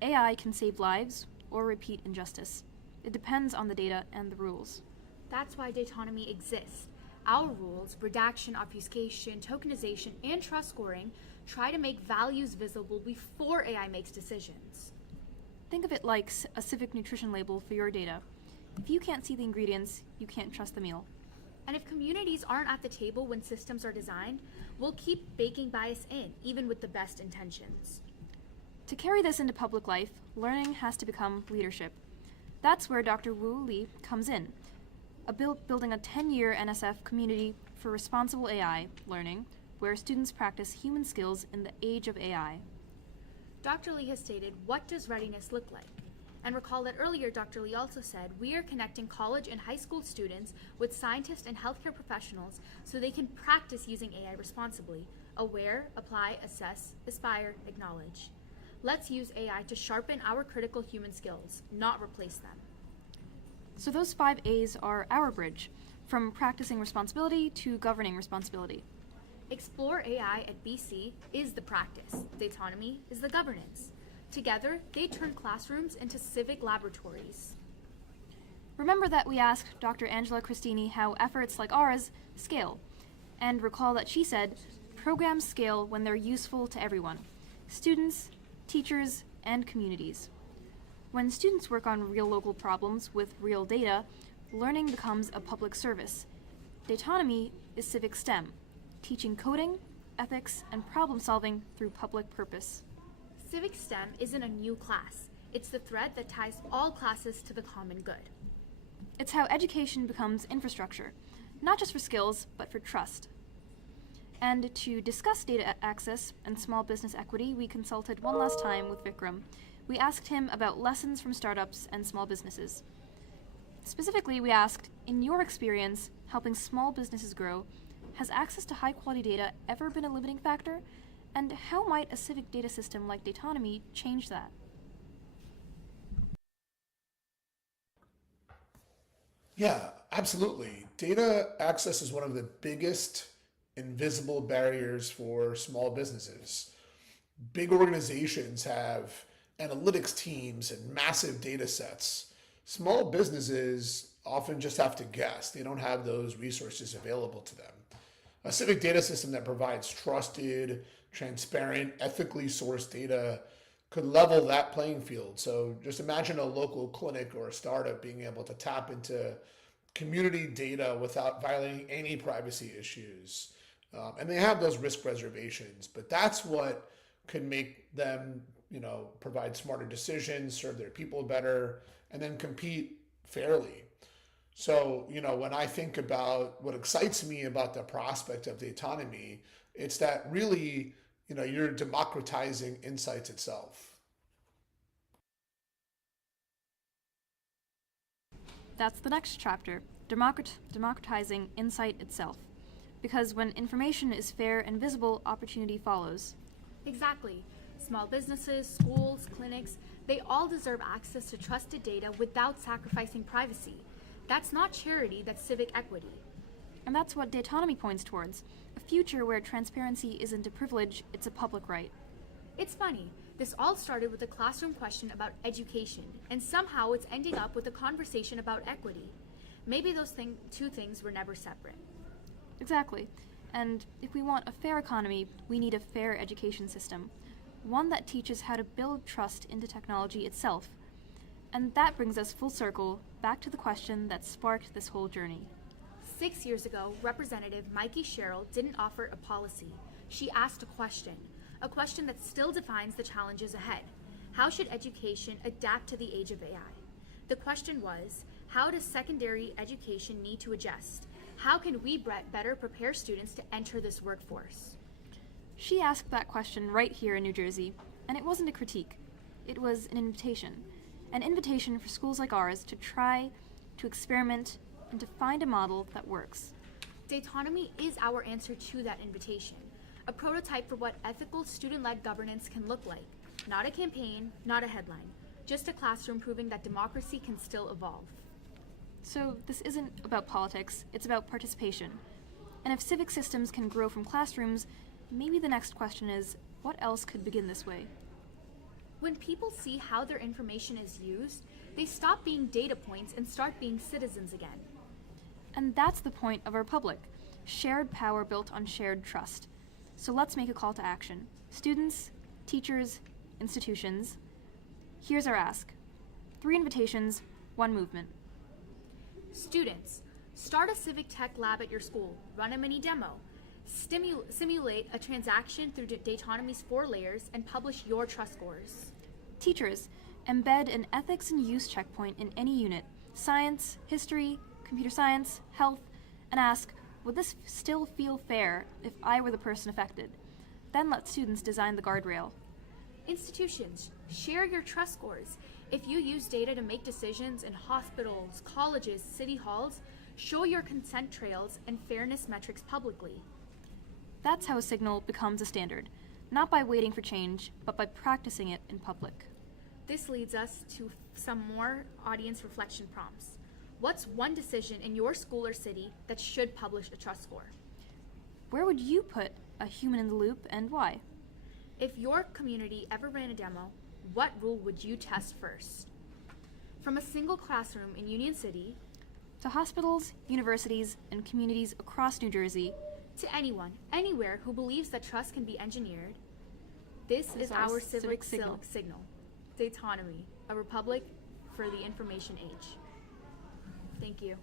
AI can save lives or repeat injustice. It depends on the data and the rules. That's why Dataonomy exists. Our rules, redaction, obfuscation, tokenization, and trust scoring try to make values visible before AI makes decisions. Think of it like a civic nutrition label for your data. If you can't see the ingredients, you can't trust the meal. And if communities aren't at the table when systems are designed, we'll keep baking bias in, even with the best intentions. To carry this into public life, learning has to become leadership. That's where Dr. Wu Li comes in, building a 10-year NSF community for responsible AI learning, where students practice human skills in the age of AI. Dr. Li has stated, what does readiness look like? And recall that earlier Dr. Li also said, we are connecting college and high school students with scientists and healthcare professionals so they can practice using AI responsibly. Aware, apply, assess, aspire, acknowledge. Let's use AI to sharpen our critical human skills, not replace them. So those 5 A's are our bridge, from practicing responsibility to governing responsibility. Explore AI at BC is the practice. Dataonomy is the governance. Together, they turn classrooms into civic laboratories. Remember that we asked Dr. Angela Christini how efforts like ours scale, and recall that she said, programs scale when they're useful to everyone, students, teachers, and communities. When students work on real local problems with real data, learning becomes a public service. Dataonomy is civic STEM, teaching coding, ethics, and problem solving through public purpose. Civic STEM isn't a new class. It's the thread that ties all classes to the common good. It's how education becomes infrastructure, not just for skills, but for trust. And to discuss data access and small business equity, we consulted one last time with Vikram. We asked him about lessons from startups and small businesses. Specifically, we asked, in your experience helping small businesses grow, has access to high-quality data ever been a limiting factor? And how might a civic data system like Dataonomy change that? Yeah, absolutely. Data access is one of the biggest invisible barriers for small businesses. Big organizations have analytics teams and massive data sets. Small businesses often just have to guess. They don't have those resources available to them. A civic data system that provides trusted, transparent, ethically sourced data could level that playing field. So just imagine a local clinic or a startup being able to tap into community data without violating any privacy issues. And they have those risk reservations, but that's what could make them, provide smarter decisions, serve their people better, and then compete fairly. So, when I think about what excites me about the prospect of Dataonomy, it's that really you're democratizing insights itself. That's the next chapter, democratizing insight itself. Because when information is fair and visible, opportunity follows. Exactly. Small businesses, schools, clinics, they all deserve access to trusted data without sacrificing privacy. That's not charity, that's civic equity. And that's what Dataonomy points towards, a future where transparency isn't a privilege, it's a public right. It's funny, this all started with a classroom question about education, and somehow it's ending up with a conversation about equity. Maybe those two things were never separate. Exactly. And if we want a fair economy, we need a fair education system. One that teaches how to build trust into technology itself. And that brings us full circle back to the question that sparked this whole journey. 6 years ago, Representative Mikey Sherrill didn't offer a policy. She asked a question that still defines the challenges ahead. How should education adapt to the age of AI? The question was, how does secondary education need to adjust? How can we better prepare students to enter this workforce? She asked that question right here in New Jersey, and it wasn't a critique. It was an invitation for schools like ours to try, to experiment, and to find a model that works. Dataonomy is our answer to that invitation, a prototype for what ethical student-led governance can look like. Not a campaign, not a headline, just a classroom proving that democracy can still evolve. So this isn't about politics, it's about participation. And if civic systems can grow from classrooms, maybe the next question is, what else could begin this way? When people see how their information is used, they stop being data points and start being citizens again. And that's the point of a republic, shared power built on shared trust. So let's make a call to action. Students, teachers, institutions. Here's our ask. 3 invitations, 1 movement. Students, start a civic tech lab at your school, run a mini demo, simulate a transaction through Dataonomy's 4 layers, and publish your trust scores. Teachers, embed an ethics and use checkpoint in any unit, science, history, computer science, health, and ask, would this still feel fair if I were the person affected? Then let students design the guardrail. Institutions, share your trust scores. If you use data to make decisions in hospitals, colleges, city halls, show your consent trails and fairness metrics publicly. That's how a signal becomes a standard, not by waiting for change, but by practicing it in public. This leads us to some more audience reflection prompts. What's one decision in your school or city that should publish a trust score? Where would you put a human in the loop and why? If your community ever ran a demo, what rule would you test first? From a single classroom in Union City, to hospitals, universities, and communities across New Jersey, to anyone, anywhere who believes that trust can be engineered, this is our civic signal. Dataonomy, a republic for the information age. Thank you.